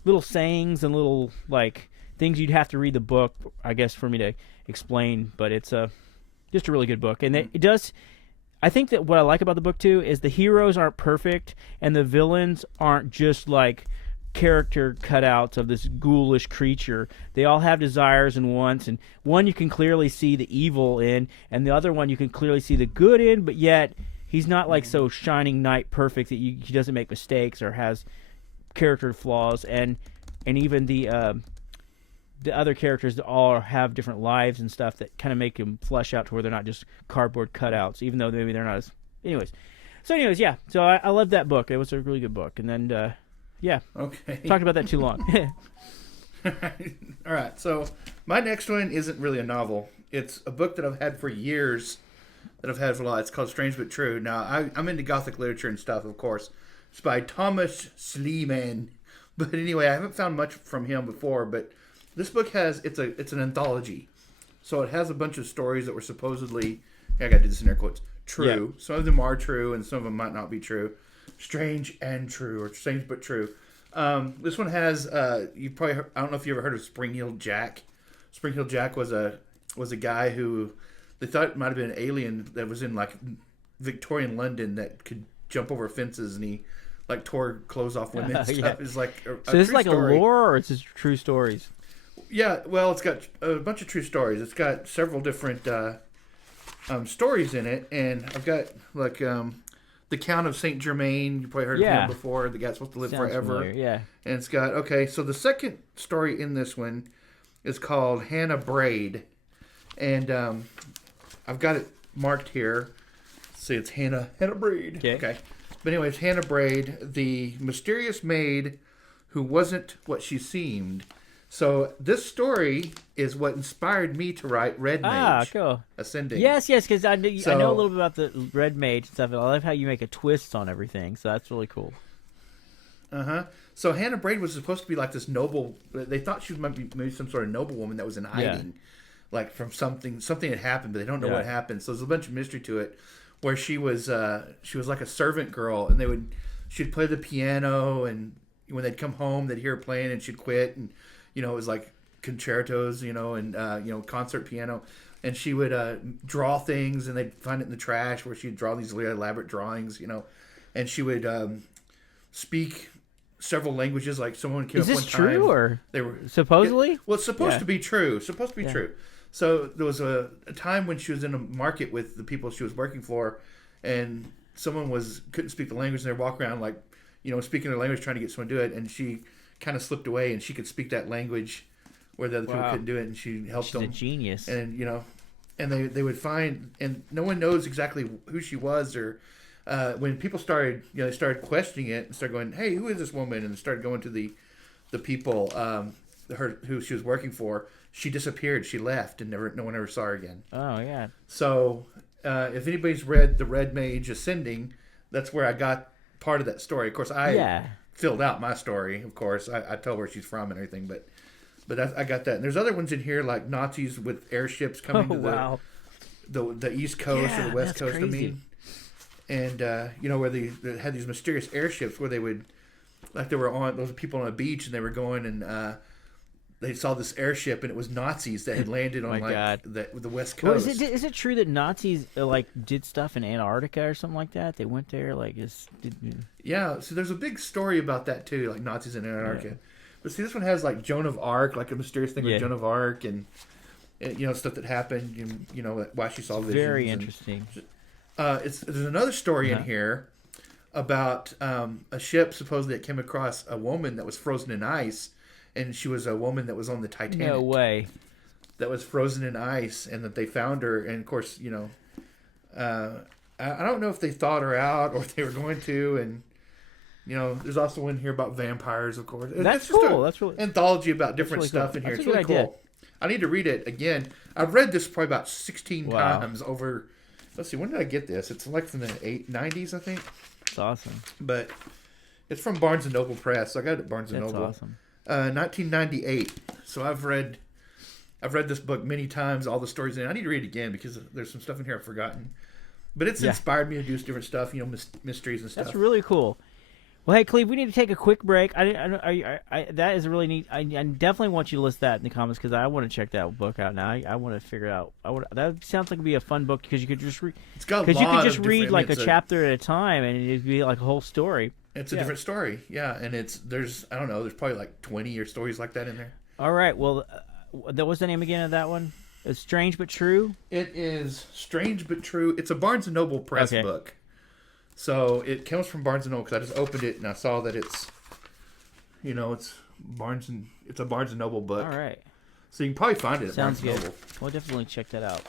little sayings and little like things you'd have to read the book, I guess, for me to explain. But it's just a really good book, and it does. I think that what I like about the book too is the heroes aren't perfect, and the villains aren't just like character cutouts of this ghoulish creature. They all have desires and wants, and one you can clearly see the evil in, and the other one you can clearly see the good in, but yet he's not like so shining knight perfect that he doesn't make mistakes or has character flaws, and even the other characters all have different lives and stuff that kind of make them flesh out to where they're not just cardboard cutouts, even though maybe they're not as... Anyways, yeah. So I loved that book. It was a really good book. And then, yeah. Okay. Talked about that too long. All right. So my next one isn't really a novel. It's a book that I've had for years, that I've had for a lot. It's called Strange But True. Now, I'm into Gothic literature and stuff, of course. It's by Thomas Sleeman. But anyway, I haven't found much from him before, but this book it's an anthology. So it has a bunch of stories that were supposedly, I got to do this in air quotes, true. Yeah. Some of them are true, and some of them might not be true. Strange and true, or strange but true. This one has you probably I don't know if you ever heard of Spring-Heeled Jack. Spring-Heeled Jack was a guy who they thought might have been an alien that was in like Victorian London that could jump over fences, and he like tore clothes off women and stuff. Yeah. It's like so this is like story. A lore, or it's just true stories? Yeah, well, it's got a bunch of true stories. It's got several different stories in it, and I've got like the Count of Saint Germain. You probably heard of him before. The guy's supposed to live forever. Familiar, yeah. And it's got so the second story in this one is called Hannah Braid, and I've got it marked here. See, it's Hannah Braid. Okay. But anyways, Hannah Braid, the mysterious maid who wasn't what she seemed. So this story is what inspired me to write Red Mage. Ah, cool. Ascending. Yes, because I know a little bit about the Red Mage and stuff. And I love how you make a twist on everything. So that's really cool. So Hannah Braid was supposed to be like this noble. They thought she might be maybe some sort of noblewoman that was in hiding, like from something had happened, but they don't know what happened. So there's a bunch of mystery to it. Where she was like a servant girl, and she'd play the piano, and when they'd come home, they'd hear her playing, and she'd quit, and it was like concertos, and concert piano, and she would draw things, and they'd find it in the trash where she'd draw these really elaborate drawings, and she would speak several languages. Like someone came up one time. Is this true, or they were supposedly? Well, it's supposed to be true. True. So there was a time when she was in a market with the people she was working for, and someone couldn't speak the language, and they're walking around like, speaking their language, trying to get someone to do it, and she kind of slipped away, and she could speak that language where the other people couldn't do it, and she helped them. She's a genius. And and they would find, and no one knows exactly who she was, or when people started, they started questioning it and started going, "Hey, who is this woman?" And started going to the people who she was working for. She disappeared. She left, and no one ever saw her again. Oh yeah. So if anybody's read The Red Mage Ascending, that's where I got part of that story. Of course, I filled out my story. Of course, I tell where she's from and everything, but I got that. And there's other ones in here like Nazis with airships coming to the East Coast or the West Coast. Crazy. I mean, and where they had these mysterious airships where they would, like, there were those people on a beach and they were going and they saw this airship and it was Nazis that had landed on the West Coast. Well, is it true that Nazis did stuff in Antarctica or something like that? They went there Yeah, so there's a big story about that too, like Nazis in Antarctica. Yeah. But see, this one has like Joan of Arc, like a mysterious thing with Joan of Arc and stuff that happened. Why she saw visions. Very interesting. There's another story in here about a ship supposedly that came across a woman that was frozen in ice. And she was a woman that was on the Titanic. No way. That was frozen in ice, and that they found her. And of course, I don't know if they thawed her out or if they were going to. And there's also one here about vampires, of course. That's cool. That's really anthology about different stuff in here. It's really cool. I need to read it again. I've read this probably about 16 times over. Let's see, when did I get this? It's like from the 90s, I think. That's awesome. But it's from Barnes & Noble Press. So I got it at Barnes & Noble. That's awesome. 1998. So I've read this book many times, all the stories in it. I need to read it again because there's some stuff in here I've forgotten. But it's inspired me to do different stuff, mysteries and stuff. That's really cool. Well, hey, Cleve, we need to take a quick break. That is really neat. I definitely want you to list that in the comments because I want to check that book out now. I want to figure out. That sounds like it'd be a fun book because you could just read. It's got because you could just read like a chapter at a time and it'd be like a whole story. It's a different story, and there's probably like 20 or stories like that in there. All right, well, what's the name again of that one? It's Strange But True? It is Strange But True. It's a Barnes & Noble Press book. So it comes from Barnes & Noble because I just opened it and I saw that it's a Barnes & Noble book. All right. So you can probably find it at Sounds Barnes & good. Noble. We'll definitely check that out.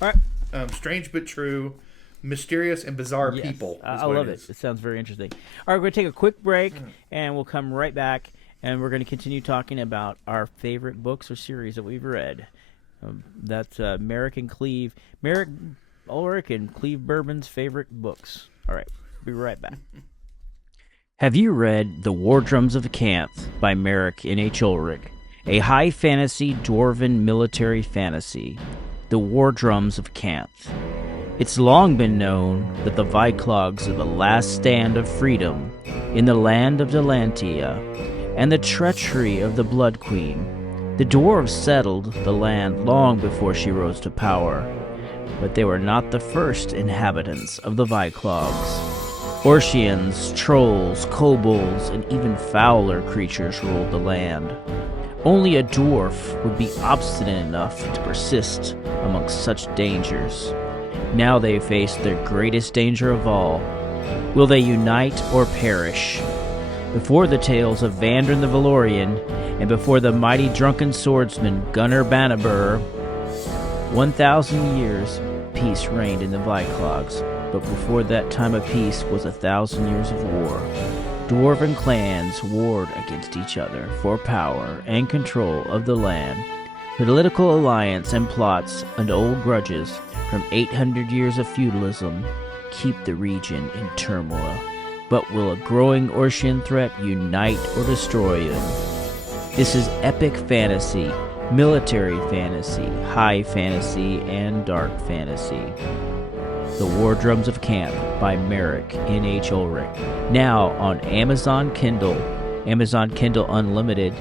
All right. Strange But True. Mysterious and Bizarre People. I love it. It sounds very interesting. All right, we're going to take a quick break, and we'll come right back, and we're going to continue talking about our favorite books or series that we've read. That's Merick and Cleve. Merick, Ulrik, and Cleve Bourbon's favorite books. All right, be right back. Have you read The War Drums of Canth by Merick and H. Ulrik? A high fantasy dwarven military fantasy. The War Drums of Canth. It's long been known that the Viclogs are the last stand of freedom in the land of Delantia, and the treachery of the Blood Queen. The dwarves settled the land long before she rose to power, but they were not the first inhabitants of the Viclogs. Orcians, trolls, kobolds, and even fouler creatures ruled the land. Only a dwarf would be obstinate enough to persist amongst such dangers. Now they face their greatest danger of all. Will they unite or perish? Before the tales of Vandrin the Valorian, and before the mighty drunken swordsman Gunnar Bannerbur, 1,000 years peace reigned in the Viclogs, but before that time of peace was 1,000 years of war. Dwarven clans warred against each other for power and control of the land. Political alliance and plots and old grudges from 800 years of feudalism keep the region in turmoil. But will a growing Orcian threat unite or destroy them? This is epic fantasy, military fantasy, high fantasy, and dark fantasy. The War Drums of Canth by Merick N. H. Ulrik. Now on Amazon Kindle, Amazon Kindle Unlimited.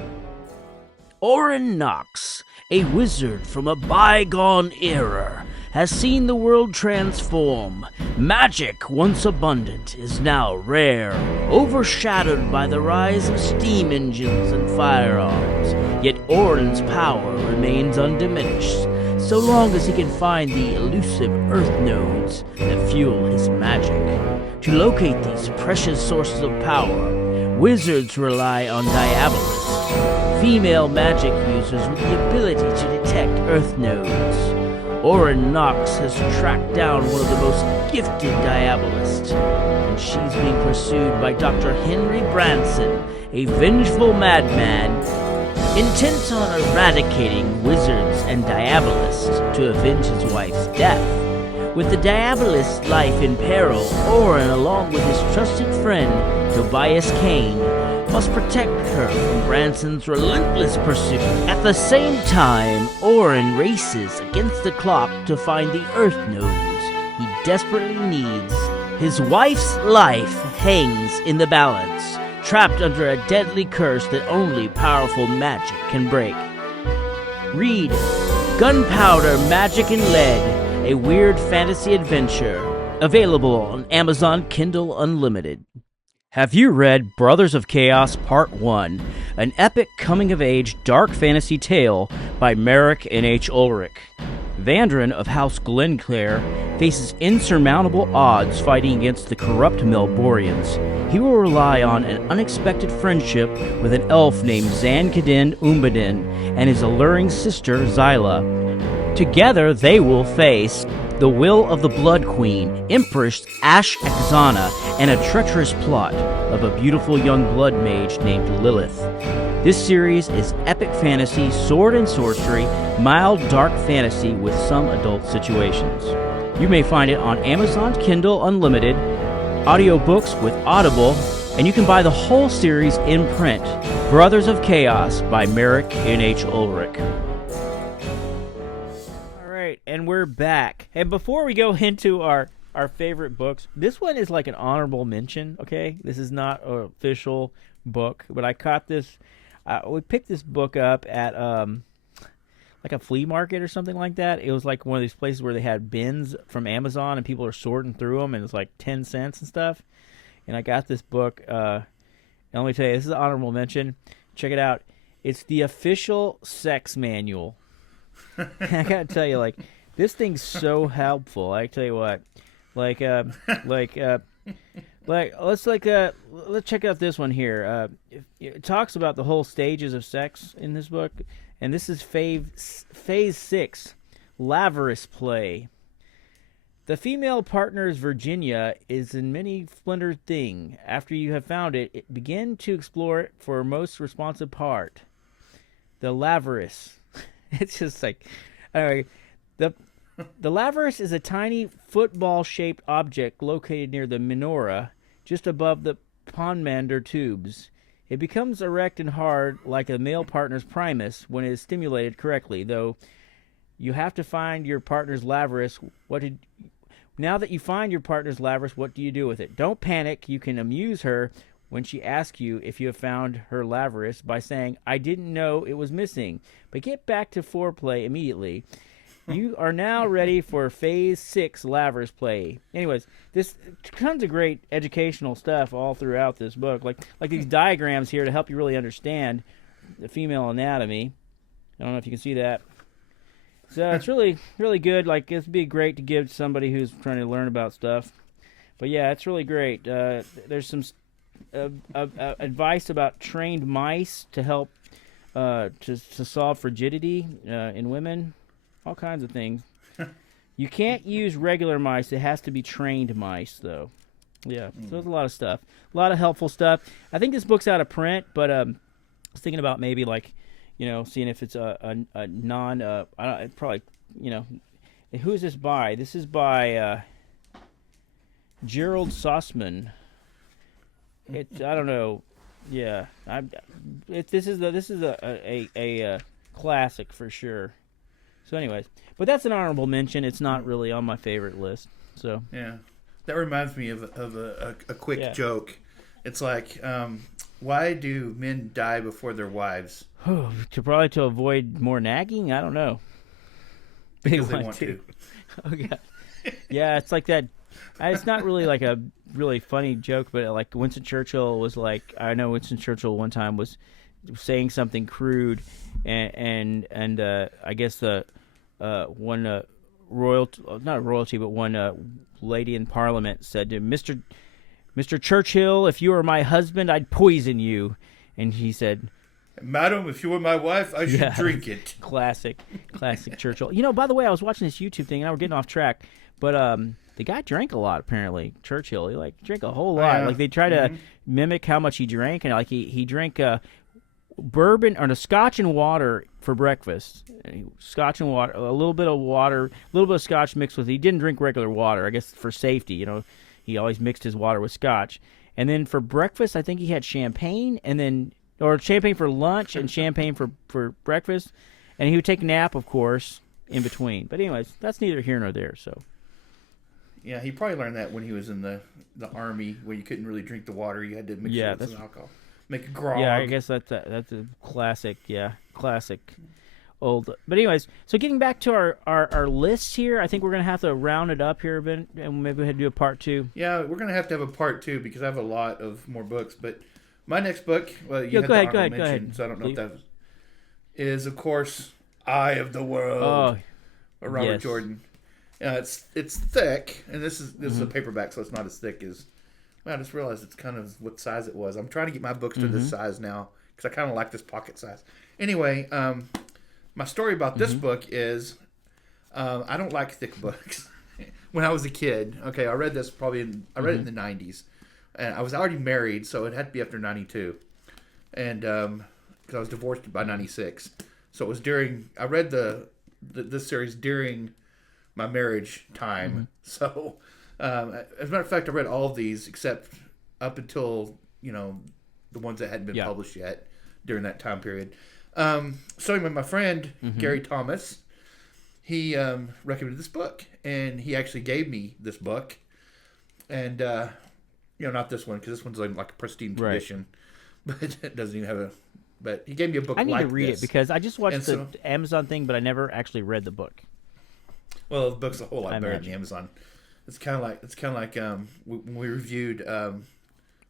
Orin Knox, a wizard from a bygone era, has seen the world transform. Magic, once abundant, is now rare, overshadowed by the rise of steam engines and firearms. Yet Orin's power remains undiminished, so long as he can find the elusive earth nodes that fuel his magic. To locate these precious sources of power, wizards rely on Diabolists, female magic users with the ability to detect earth nodes. Orin Knox has tracked down one of the most gifted Diabolists, and she's being pursued by Dr. Henry Branson, a vengeful madman, intent on eradicating wizards and Diabolists to avenge his wife's death. With the diabolist's life in peril, Oren, along with his trusted friend, Tobias Kane, must protect her from Branson's relentless pursuit. At the same time, Oren races against the clock to find the Earth nodes he desperately needs. His wife's life hangs in the balance, trapped under a deadly curse that only powerful magic can break. Read Gunpowder, Magic, and Lead, a weird fantasy adventure, available on Amazon Kindle Unlimited. Have you read Brothers of Chaos Part 1, an epic coming-of-age dark fantasy tale by Merick and H. Ulrik? Vandrin of House Glenclair faces insurmountable odds fighting against the corrupt Melborians. He will rely on an unexpected friendship with an elf named Zankadin Umbadin and his alluring sister Zyla. Together they will face the will of the Blood Queen, Empress Ash Exana, and a treacherous plot of a beautiful young blood mage named Lilith. This series is epic fantasy, sword and sorcery, mild dark fantasy with some adult situations. You may find it on Amazon Kindle Unlimited, audiobooks with Audible, and you can buy the whole series in print. Brothers of Chaos by Merick and H. Ulrik. And we're back. And before we go into our favorite books, this one is like an honorable mention, okay? This is not an official book, but I caught this. We picked this book up at like a flea market or something like that. It was like one of these places where they had bins from Amazon and people are sorting through them, and it's like 10 cents and stuff. And I got this book. And let me tell you, this is an honorable mention. Check it out. It's the official sex manual. I gotta tell you, like, this thing's so helpful. I tell you what, let's check out this one here. It talks about the whole stages of sex in this book, and this is phase 6, Laverous play. The female partner's Virginia is in many splendored thing. After you have found it, begin to explore it for most responsive part. The Laverous. It's just like, anyway, the Laverous is a tiny football-shaped object located near the menorah, just above the Ponmander tubes. It becomes erect and hard like a male partner's primus when it is stimulated correctly, though you have to find your partner's Laverous. Now that you find your partner's Laverous, what do you do with it? Don't panic. You can amuse her when she asks you if you have found her Laverous by saying, "I didn't know it was missing." But get back to foreplay immediately. You are now ready for phase 6 Laverous play. Anyways, this tons of great educational stuff all throughout this book, like these diagrams here to help you really understand the female anatomy. I don't know if you can see that. So it's really, really good. Like, it'd be great to give to somebody who's trying to learn about stuff. But yeah, it's really great. There's some advice about trained mice to help to solve frigidity in women. All kinds of things. You can't use regular mice. It has to be trained mice, though. Yeah, so there's a lot of stuff. A lot of helpful stuff. I think this book's out of print, but I was thinking about maybe, like, seeing if it's a non... probably, who is this by? This is by Gerald Sossman. I don't know. Yeah, this is a classic for sure. So, anyways, but that's an honorable mention. It's not really on my favorite list. So yeah, that reminds me of a quick joke. It's like, why do men die before their wives? to avoid more nagging. I don't know. Because they want to. Oh god. Yeah, it's like that. It's not really like a really funny joke, but like Winston Churchill was like, I know Winston Churchill one time was saying something crude, and I guess the one not royalty, but one lady in Parliament said to Mr. Churchill, "If you were my husband, I'd poison you," and he said, "Madam, if you were my wife, I should drink it." Classic Churchill. By the way, I was watching this YouTube thing, and we're getting off track, but the guy drank a lot, apparently. Churchill, he drank a whole lot. Like, they try to mimic how much he drank, and like he drank bourbon or the scotch and water for breakfast. Scotch and water, a little bit of water, a little bit of scotch mixed with. He didn't drink regular water, I guess for safety. He always mixed his water with scotch. And then for breakfast, I think he had champagne, or champagne for lunch and champagne for breakfast. And he would take a nap, of course, in between. But anyways, that's neither here nor there. So. Yeah, he probably learned that when he was in the army, where you couldn't really drink the water. You had to mix it with some alcohol. Make a grog. Yeah, I guess that's a classic. Yeah, classic old. But anyways, so getting back to our list here, I think we're going to have to round it up here a bit, and maybe we have to do a part 2. Yeah, we're going to have a part 2 because I have a lot of more books. But my next book, well, you had go the ahead, honorable go mention, ahead. so I don't know if that is, of course, Eye of the World by Robert Jordan. It's thick, and this is a paperback, so it's not as thick as. Well, I just realized it's kind of what size it was. I'm trying to get my books to this size now because I kind of like this pocket size. Anyway, my story about this book is I don't like thick books. When I was a kid, okay, I read this I read it in the 90s, and I was already married, so it had to be after 92, and because I was divorced by 96, so it was I read this series during my marriage time. So as a matter of fact, I read all of these except up until the ones that hadn't been published yet during that time period. So anyway, my friend Gary Thomas, he recommended this book, and he actually gave me this book, and not this one because this one's like a pristine condition, but it doesn't even have But he gave me a book. I need like to read this. it because I just watched the Amazon thing, but I never actually read the book. Well, the book's a whole lot better than Amazon. It's kind of like when we reviewed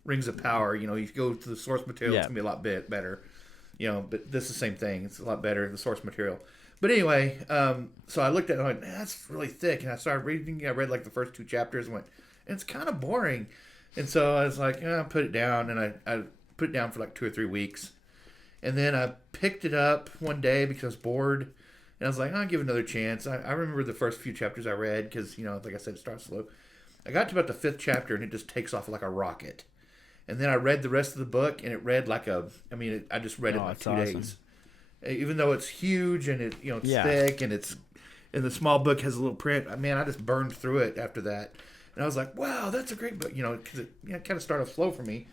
Rings of Power. You go to the source material, it's gonna be a lot better. But this is the same thing. It's a lot better, the source material. But anyway, so I looked at it and I went, that's really thick. And I started reading. I read like the first 2 chapters and went, it's kind of boring. And so I was like, I'll put it down. And I put it down for like 2 or 3 weeks. And then I picked it up one day because I was bored. And I was like, I'll give it another chance. I remember the first few chapters I read because, like I said, it starts slow. I got to about the 5th chapter and it just takes off like a rocket. And then I read the rest of the book and it read like I just read it in like 2 days. Even though it's huge and it's thick and the small book has a little print. I just burned through it after that. And I was like, wow, that's a great book, because it kind of started slow for me.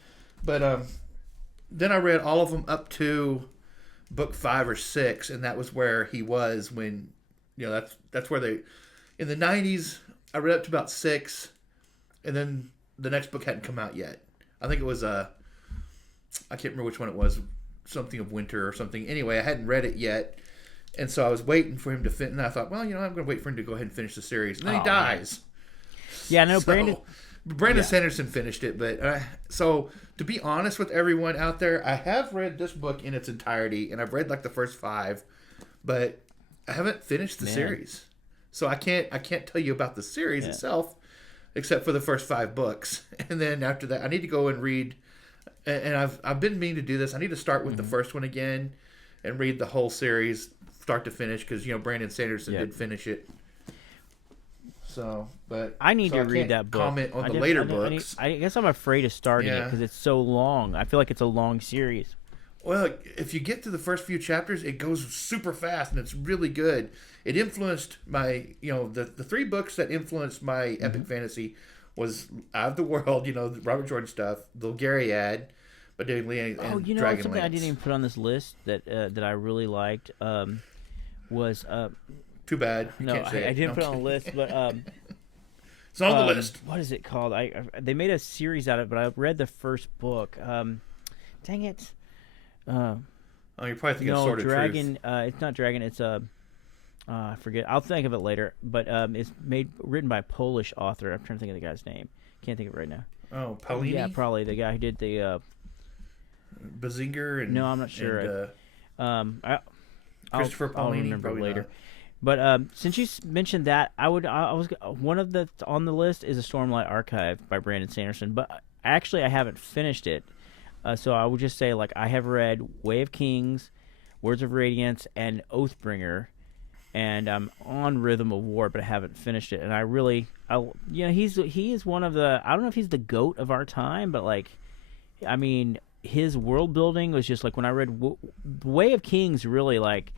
But then I read all of them up to book 5 or 6, and that was where he was when, that's where they, in the 90s, I read up to about 6, and then the next book hadn't come out yet. I think it was, I can't remember which one it was, something of winter or something. Anyway, I hadn't read it yet, and so I was waiting for him to finish, and I thought, well, I'm going to wait for him to go ahead and finish the series, and then he dies. Yeah, no, Brandon Sanderson finished it, but so to be honest with everyone out there, I have read this book in its entirety, and I've read like the first 5, but I haven't finished the series, so I can't tell you about the series itself, except for the first 5 books, and then after that, I need to go and read. And I've been meaning to do this. I need to start with the first one again, and read the whole series, start to finish, because Brandon Sanderson did finish it. So, but I need to read that book. Comment on the later books. I guess I'm afraid of starting it because it's so long. I feel like it's a long series. Well, if you get to the first few chapters, it goes super fast and it's really good. It influenced my, the 3 books that influenced my epic fantasy was Out of the World, the Robert Jordan stuff, the Gariad by David Lee, and Dragonlance. Something I didn't even put on this list that I really liked was. Too bad. I didn't put it on the list, but it's on the list. What is it called? They made a series out of it, but I read the first book. Dang it! You're probably thinking of Sword of Dragon. Truth. It's not Dragon. It's I forget. I'll think of it later. But it's written by a Polish author. I'm trying to think of the guy's name. Can't think of it right now. Oh, Paulini? Yeah, probably the guy who did the Bazinga and no, I'm not sure. Christopher Paulini. I'll remember later. Not. But since you mentioned that, I was one of the on the list is a Stormlight Archive by Brandon Sanderson. But actually, I haven't finished it. So I would just say I have read Way of Kings, Words of Radiance, and Oathbringer, and I'm on Rhythm of War, but I haven't finished it. And he is one of the, I don't know if he's the GOAT of our time, but his world building was just like when I read Way of Kings really like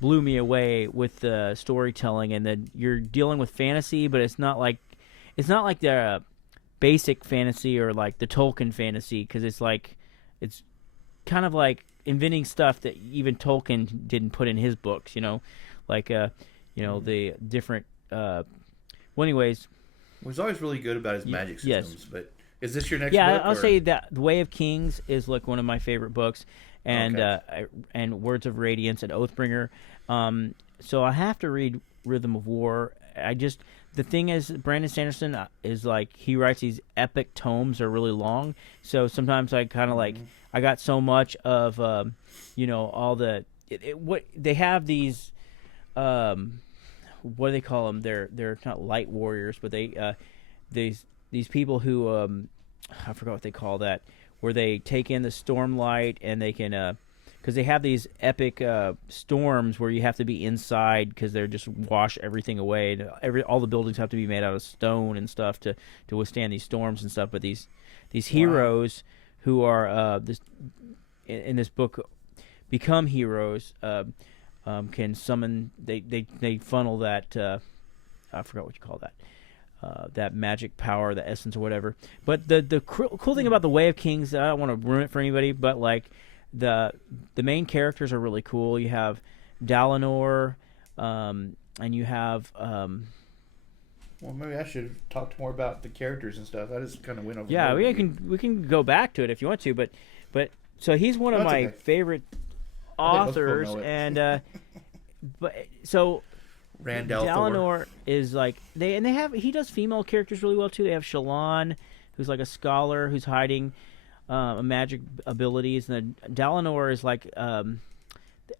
blew me away with the storytelling, and then you're dealing with fantasy, but it's not like the basic fantasy or like the Tolkien fantasy, because it's kind of like inventing stuff that even Tolkien didn't put in his books, like the different. Well, anyways, was always really good about his magic systems. Yes. But is this your next? Yeah, book, I'll say that The Way of Kings is like one of my favorite books, and and Words of Radiance and Oathbringer. So I have to read Rhythm of War. The thing is, Brandon Sanderson is like, he writes these epic tomes that are really long. So sometimes I kind of like, I got so much of, all the, what they have these, what do they call them? They're not light warriors, but these people who, I forgot what they call that, where they take in the stormlight and they can, because they have these epic storms where you have to be inside because they're just wash everything away. All the buildings have to be made out of stone and stuff to withstand these storms and stuff. But these heroes who are in this book become heroes can summon. They funnel that. I forgot what you call that. That magic power, the essence or whatever. But the cool thing about The Way of Kings, I don't want to ruin it for anybody, but like. The main characters are really cool. You have Dalinor, and you have. Well, maybe I should have talked more about the characters and stuff. I just kind of went over. Yeah, we can go back to it if you want to, but so he's one of my favorite authors, and but so. Randall Dalinor is like he does female characters really well too. They have Shallan, who's like a scholar who's hiding. Magic abilities, and then Dalinor is like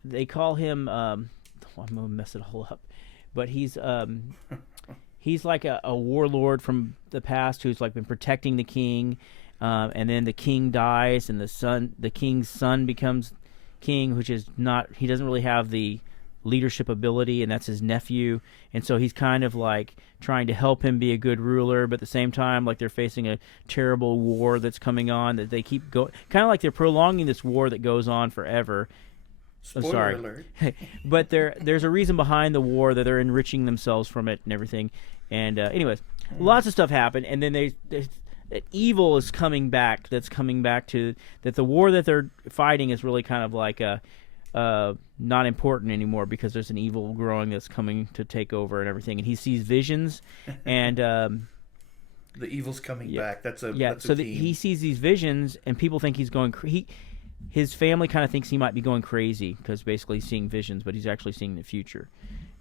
they call him. I'm gonna mess it all up, but he's like a warlord from the past who's like been protecting the king, and then the king dies, and the king's son becomes king, which is not. He doesn't really have the leadership ability, and that's his nephew, and so he's kind of like trying to help him be a good ruler, but at the same time like they're facing a terrible war that's coming on that they keep going, kind of like they're prolonging this war that goes on forever. Spoiler alert. But there's a reason behind the war, that they're enriching themselves from it and everything, and anyways, lots of stuff happened, and then that evil is coming back, that's coming back to that the war that they're fighting is really kind of like a not important anymore, because there's an evil growing that's coming to take over and everything, and he sees visions, and the evil's coming back. That's a he sees these visions, and people think he's going. His family kind of thinks he might be going crazy because basically he's seeing visions, but he's actually seeing the future.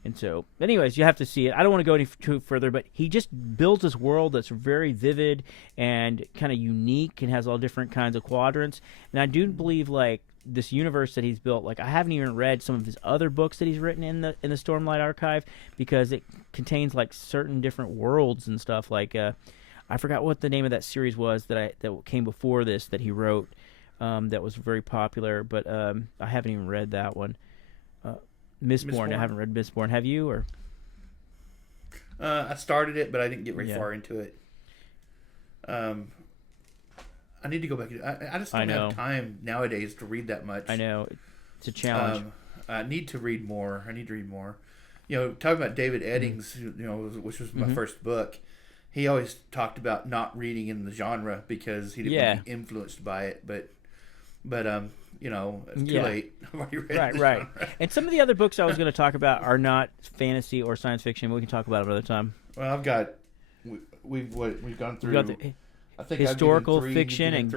And so, anyways, you have to see it. I don't want to go any too further, but he just builds this world that's very vivid and kind of unique and has all different kinds of quadrants. And I do believe like this universe that he's built, like I haven't even read some of his other books that he's written in the Stormlight Archive, because it contains like certain different worlds and stuff. Like I forgot what the name of that series was that came before this that he wrote, that was very popular, but I haven't even read that one. Mistborn. I haven't read Mistborn. Have you? Or I started it, but I didn't get very far into it. I need to go back. I just don't have time nowadays to read that much. I know. It's a challenge. I need to read more. Talking about David Eddings, which was my first book, he always talked about not reading in the genre because he didn't want to be influenced by it. But it's too late. I've already read the genre. And some of the other books I was going to talk about are not fantasy or science fiction. We can talk about it another time. Well, I've got we've gone through. I think historical fiction and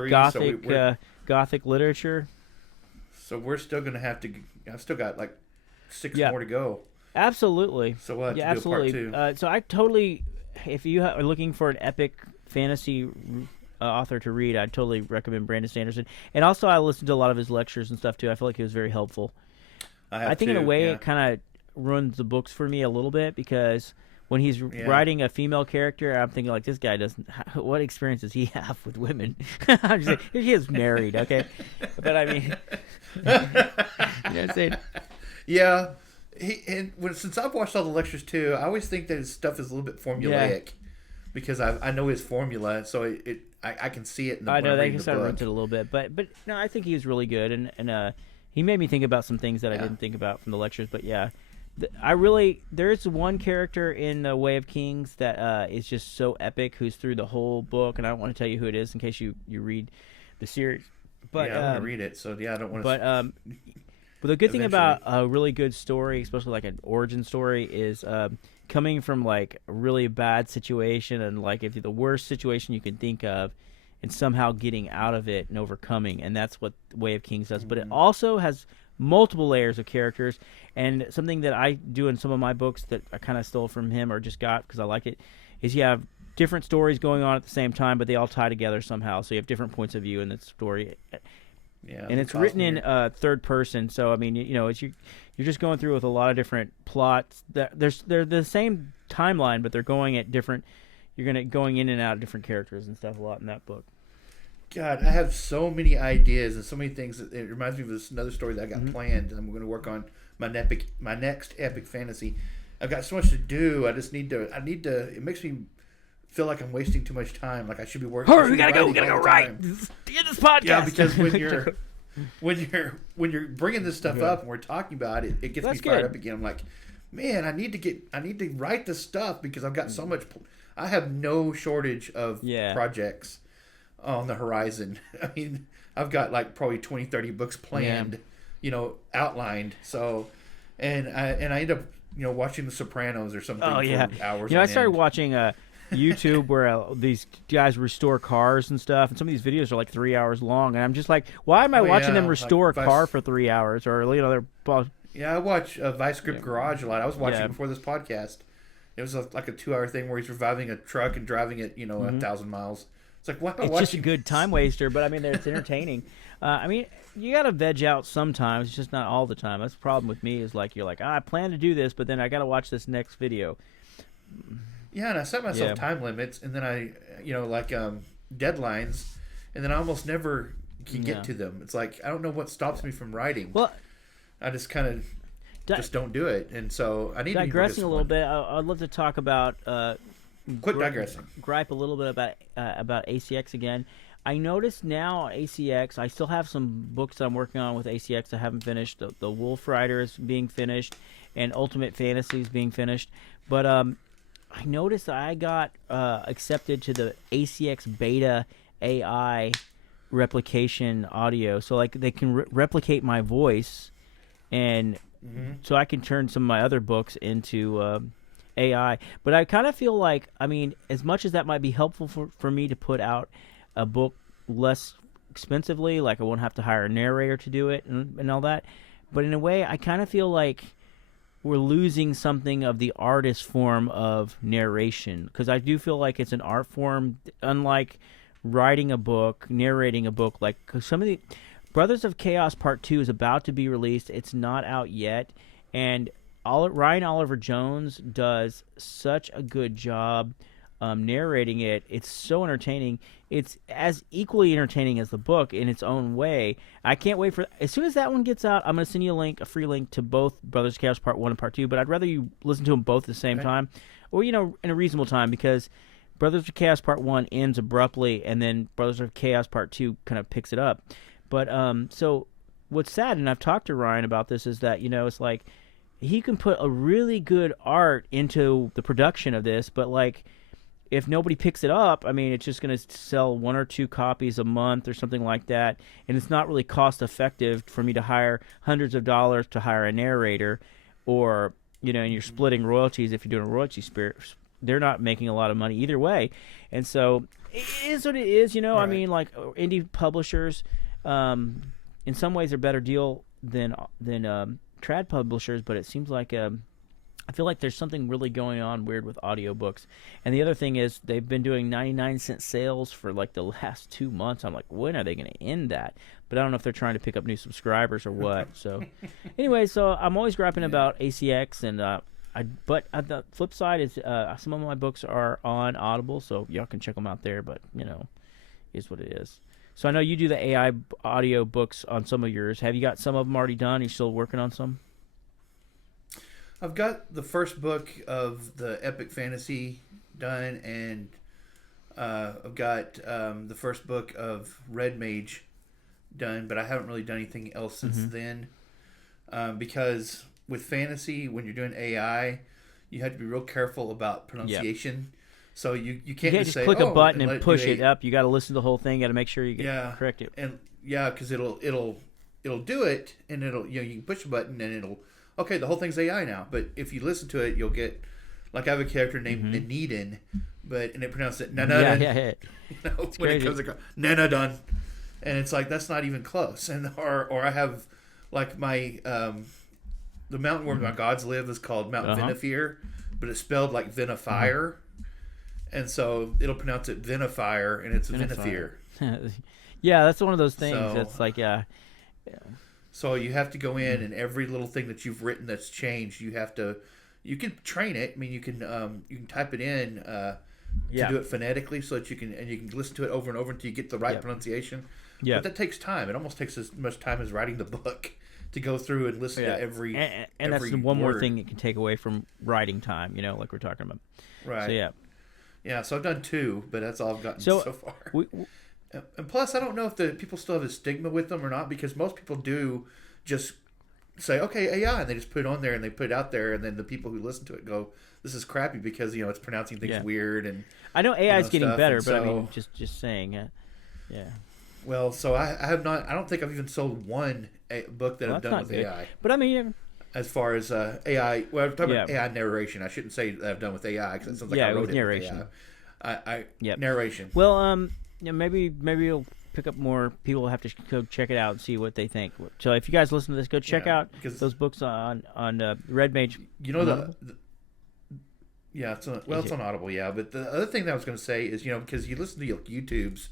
Gothic literature. So we're still going to have to. I've still got like 6 more to go. Absolutely. So we'll have to do a part 2. So I totally, if you are looking for an epic fantasy author to read, I'd totally recommend Brandon Sanderson. And also, I listened to a lot of his lectures and stuff too. I feel like he was very helpful. I think in a way it kind of ruins the books for me a little bit, because when he's writing a female character, I'm thinking like, this guy doesn't. What experience does he have with women? I'm just like, he is married, okay? But I mean, you know what I'm saying? Yeah, since I've watched all the lectures too, I always think that his stuff is a little bit formulaic, because I know his formula, so I can see it in the I know they reading can the start book. ruined it a little bit, but no, I think he was really good, and he made me think about some things that I Yeah. didn't think about from the lectures. But yeah, there's one character in the Way of Kings that is just so epic, who's through the whole book, and I don't want to tell you who it is in case you read the series. But yeah, I want to read it, so yeah, I don't want but to. but the good thing about Eventually. a really good story, especially like an origin story, is coming from like a really bad situation and like if the worst situation you can think of, and somehow getting out of it and overcoming, and that's what Way of Kings does. But it also has multiple layers of characters, and something that I do in some of my books that I kind of stole from him or just got because I like it, is you have different stories going on at the same time, but they all tie together somehow. So you have different points of view in the story. Yeah, And it's written in third person, so I mean, it's you're just going through with a lot of different plots. They're the same timeline, but they're going at different. You're going in and out of different characters and stuff a lot in that book. God, I have so many ideas and so many things. It reminds me of this another story that I got planned, and I'm going to work on my next epic fantasy. I've got so much to do. I just need to. It makes me feel like I'm wasting too much time. Like I should be working. Hurry, we gotta go write. Get this podcast. Yeah, because when you're bringing this stuff up and we're talking about it, it gets me fired up again. I'm like, man, I need to write this stuff because I've got so much. I have no shortage of projects on the horizon. I mean, I've got like probably 20, 30 books planned, outlined. So, and I end up, watching The Sopranos or something for hours. I started watching YouTube where these guys restore cars and stuff, and some of these videos are like 3 hours long, and I'm just like, why am I watching them restore a car for 3 hours? Or they're I watch Vice Grip Garage a lot. I was watching before this podcast. It was like a 2 hour thing where he's reviving a truck and driving it 1,000 miles. It's like, why am I watching? It's just a good time waster, but I mean, it's entertaining. I mean, you got to veg out sometimes. It's just not all the time. That's the problem with me is like, you're like, I plan to do this, but then I got to watch this next video. Yeah, and I set myself time limits, and then I, deadlines, and then I almost never can get to them. It's like, I don't know what stops me from writing. Well, I just kind of just don't do it, and so I need to be digressing a little bit. I'd love to talk about quit digressing. Gripe a little bit about ACX again. I noticed now ACX. I still have some books that I'm working on with ACX I haven't finished. The Wolf Rider is being finished, and Ultimate Fantasy is being finished. But I noticed that I got accepted to the ACX Beta AI replication audio, so like they can replicate my voice, and so I can turn some of my other books into AI. But I kind of feel like, I mean, as much as that might be helpful for me to put out a book less expensively, like I won't have to hire a narrator to do it and all that, but in a way, I kind of feel like we're losing something of the artist form of narration, because I do feel like it's an art form, unlike writing a book, narrating a book. Like, cause some of the Brothers of Chaos Part 2 is about to be released. It's not out yet, and Ryan Oliver Jones does such a good job narrating it. It's so entertaining. It's as equally entertaining as the book in its own way. I can't wait for, as soon as that one gets out, I'm going to send you a free link to both Brothers of Chaos Part 1 and Part 2, but I'd rather you listen to them both at the same time, or, in a reasonable time, because Brothers of Chaos Part 1 ends abruptly, and then Brothers of Chaos Part 2 kind of picks it up. But, so, what's sad, and I've talked to Ryan about this, is that, it's like, he can put a really good art into the production of this, but, like, if nobody picks it up, I mean, it's just going to sell 1 or 2 copies a month or something like that, and it's not really cost effective for me to hire hundreds of dollars to hire a narrator, or, and you're splitting royalties if you're doing a royalty spirit. They're not making a lot of money either way, and so it is what it is, Right. I mean, like, indie publishers, in some ways, are a better deal than trad publishers, but it seems like I feel like there's something really going on weird with audiobooks. And the other thing is they've been doing 99-cent sales for like the last 2 months. I'm like, when are they going to end that? But I don't know if they're trying to pick up new subscribers or what. So anyway, so I'm always griping about ACX, and but the flip side is some of my books are on Audible, so y'all can check them out there, but is what it is. So I know you do the AI audio books on some of yours. Have you got some of them already done? Are you still working on some? I've got the first book of the epic fantasy done, and I've got the first book of Red Mage done, but I haven't really done anything else since then. Because with fantasy, when you're doing AI, you have to be real careful about pronunciation. Yep. So you can't just say, click a button and push it up. You got to listen to the whole thing. You got to make sure you get correct it. And because it'll do it, and you can push a button and the whole thing's AI now. But if you listen to it, you'll get, like, I have a character named Nanedon, and it pronounced it Nanadon. Yeah. When it comes across Nanadon, and it's like that's not even close. And or I have like my the mountain where my gods live is called Mount Venifere, but it's spelled like Venifire. And so it'll pronounce it Venifire, and it's Venifere. Yeah, that's one of those things. That's like, So you have to go in, and every little thing that you've written that's changed, you can train it. I mean, you can type it in to do it phonetically, so that you can listen to it over and over until you get the right pronunciation. Yeah, but that takes time. It almost takes as much time as writing the book to go through and listen to every. And that's one more thing it can take away from writing time. Like we're talking about. Right. So yeah, so I've done 2, but that's all I've gotten so far. And plus, I don't know if the people still have a stigma with them or not, because most people do just say, okay, AI, and they just put it on there and they put it out there, and then the people who listen to it go, this is crappy because, it's pronouncing things weird. And I know AI is getting better, but I mean, just saying, Well, so I have not, I don't think I've even sold one book that I've done with good. AI. But I mean, as far as AI, well, I'm talking about AI narration. I shouldn't say that I've done with AI because it sounds like I wrote it narration. With AI. Narration. Well, maybe you'll pick up more. People have to go check it out and see what they think. So if you guys listen to this, go check out those books on Red Mage. It's on Audible. Yeah, but the other thing that I was going to say is because you listen to YouTube's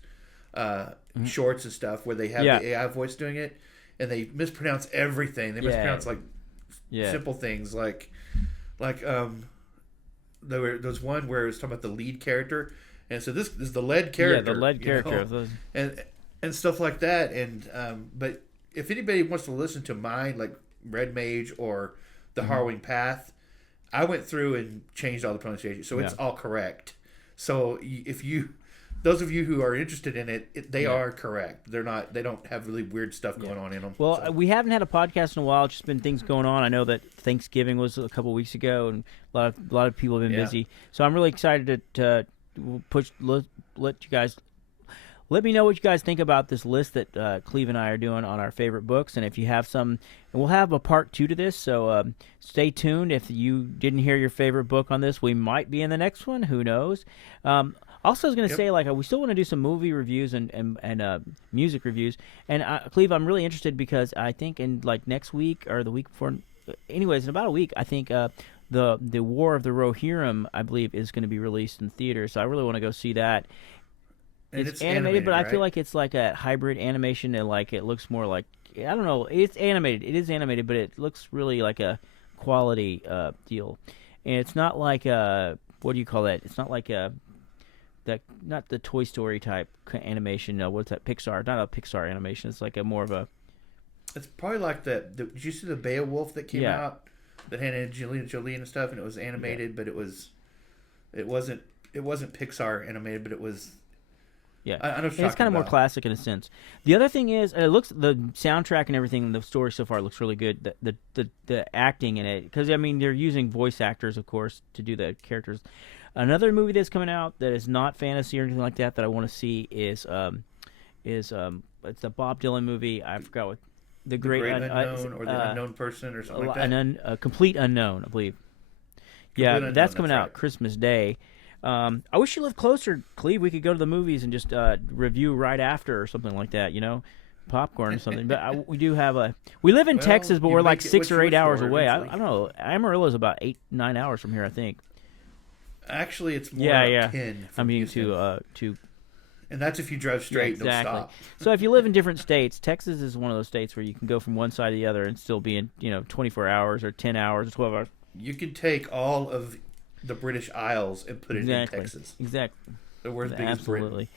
shorts and stuff where they have the AI voice doing it, and they mispronounce everything. They mispronounce simple things like there was one where it was talking about the lead character, and so this is the lead character. Yeah, the lead character. And stuff like that. And but if anybody wants to listen to mine, like Red Mage or The Harrowing Path, I went through and changed all the pronunciation, so it's all correct. So if those of you who are interested in it, they are correct. They're not. They don't have really weird stuff going on in them. Well, we haven't had a podcast in a while. It's just been things going on. I know that Thanksgiving was a couple weeks ago, and a lot of people have been busy. So I'm really excited to let you guys. Let me know what you guys think about this list that Cleve and I are doing on our favorite books, and if you have some, and we'll have a part 2 to this. So stay tuned. If you didn't hear your favorite book on this, we might be in the next one. Who knows? Also, I was going to say, we still want to do some movie reviews and music reviews. And Cleve, I'm really interested because I think in next week or the week before, anyways, in about a week, I think the War of the Rohirrim, I believe, is going to be released in theaters. So I really want to go see that. And it's animated, but right? I feel like it's like a hybrid animation, and it looks more like, I don't know. It's animated. It is animated, but it looks really like a quality deal. And it's not like what do you call that? It's not like not the Toy Story type animation. What's that? Pixar? Not a Pixar animation. It's like a more of a. It's probably like did you see the Beowulf that came out that had Angelina Jolie and stuff, and it was animated, but it wasn't Pixar animated, but it was. Yeah, I know it's kind of more classic in a sense. The other thing is, the soundtrack and everything, the story so far looks really good. The acting in it, because I mean they're using voice actors, of course, to do the characters. Another movie that's coming out that is not fantasy or anything like that I want to see is it's a Bob Dylan movie. I forgot what the Great Unknown or the Unknown Person or something like that. A Complete Unknown, I believe. That's coming out Christmas Day. I wish you lived closer, Cleve. We could go to the movies and just review right after or something like that, popcorn or something. But we do have we live in Texas, but we're like 6 or 8 hours away. I don't know. Amarillo's about 8-9 hours from here, I think. Actually, it's more like 10. I mean, to and that's if you drive straight and don't stop. So if you live in different states, Texas is one of those states where you can go from one side to the other and still be in 24 hours or 10 hours or 12 hours. You can take all of the British Isles and put it in Texas. Exactly. The world's biggest Absolutely.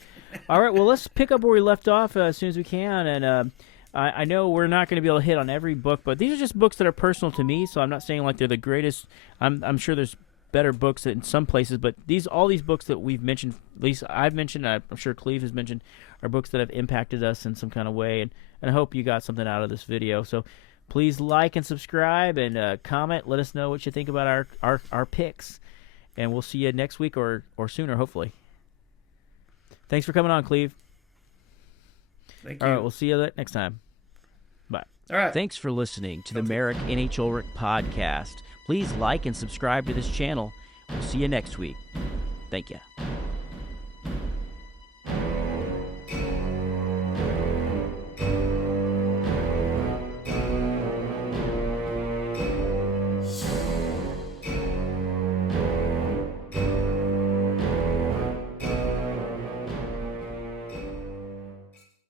All right, well, let's pick up where we left off as soon as we can. And I know we're not going to be able to hit on every book, but these are just books that are personal to me, so I'm not saying like they're the greatest. I'm sure there's better books in some places, but all these books that we've mentioned, at least I've mentioned, I'm sure Cleve has mentioned, are books that have impacted us in some kind of way, and I hope you got something out of this video. So please like and subscribe and comment. Let us know what you think about our picks, and we'll see you next week or sooner, hopefully. Thanks for coming on, Cleve. Thank you. All right, we'll see you next time. Bye. All right. Thanks for listening to the Merick NH Ulrik podcast. Please like and subscribe to this channel. We'll see you next week. Thank you.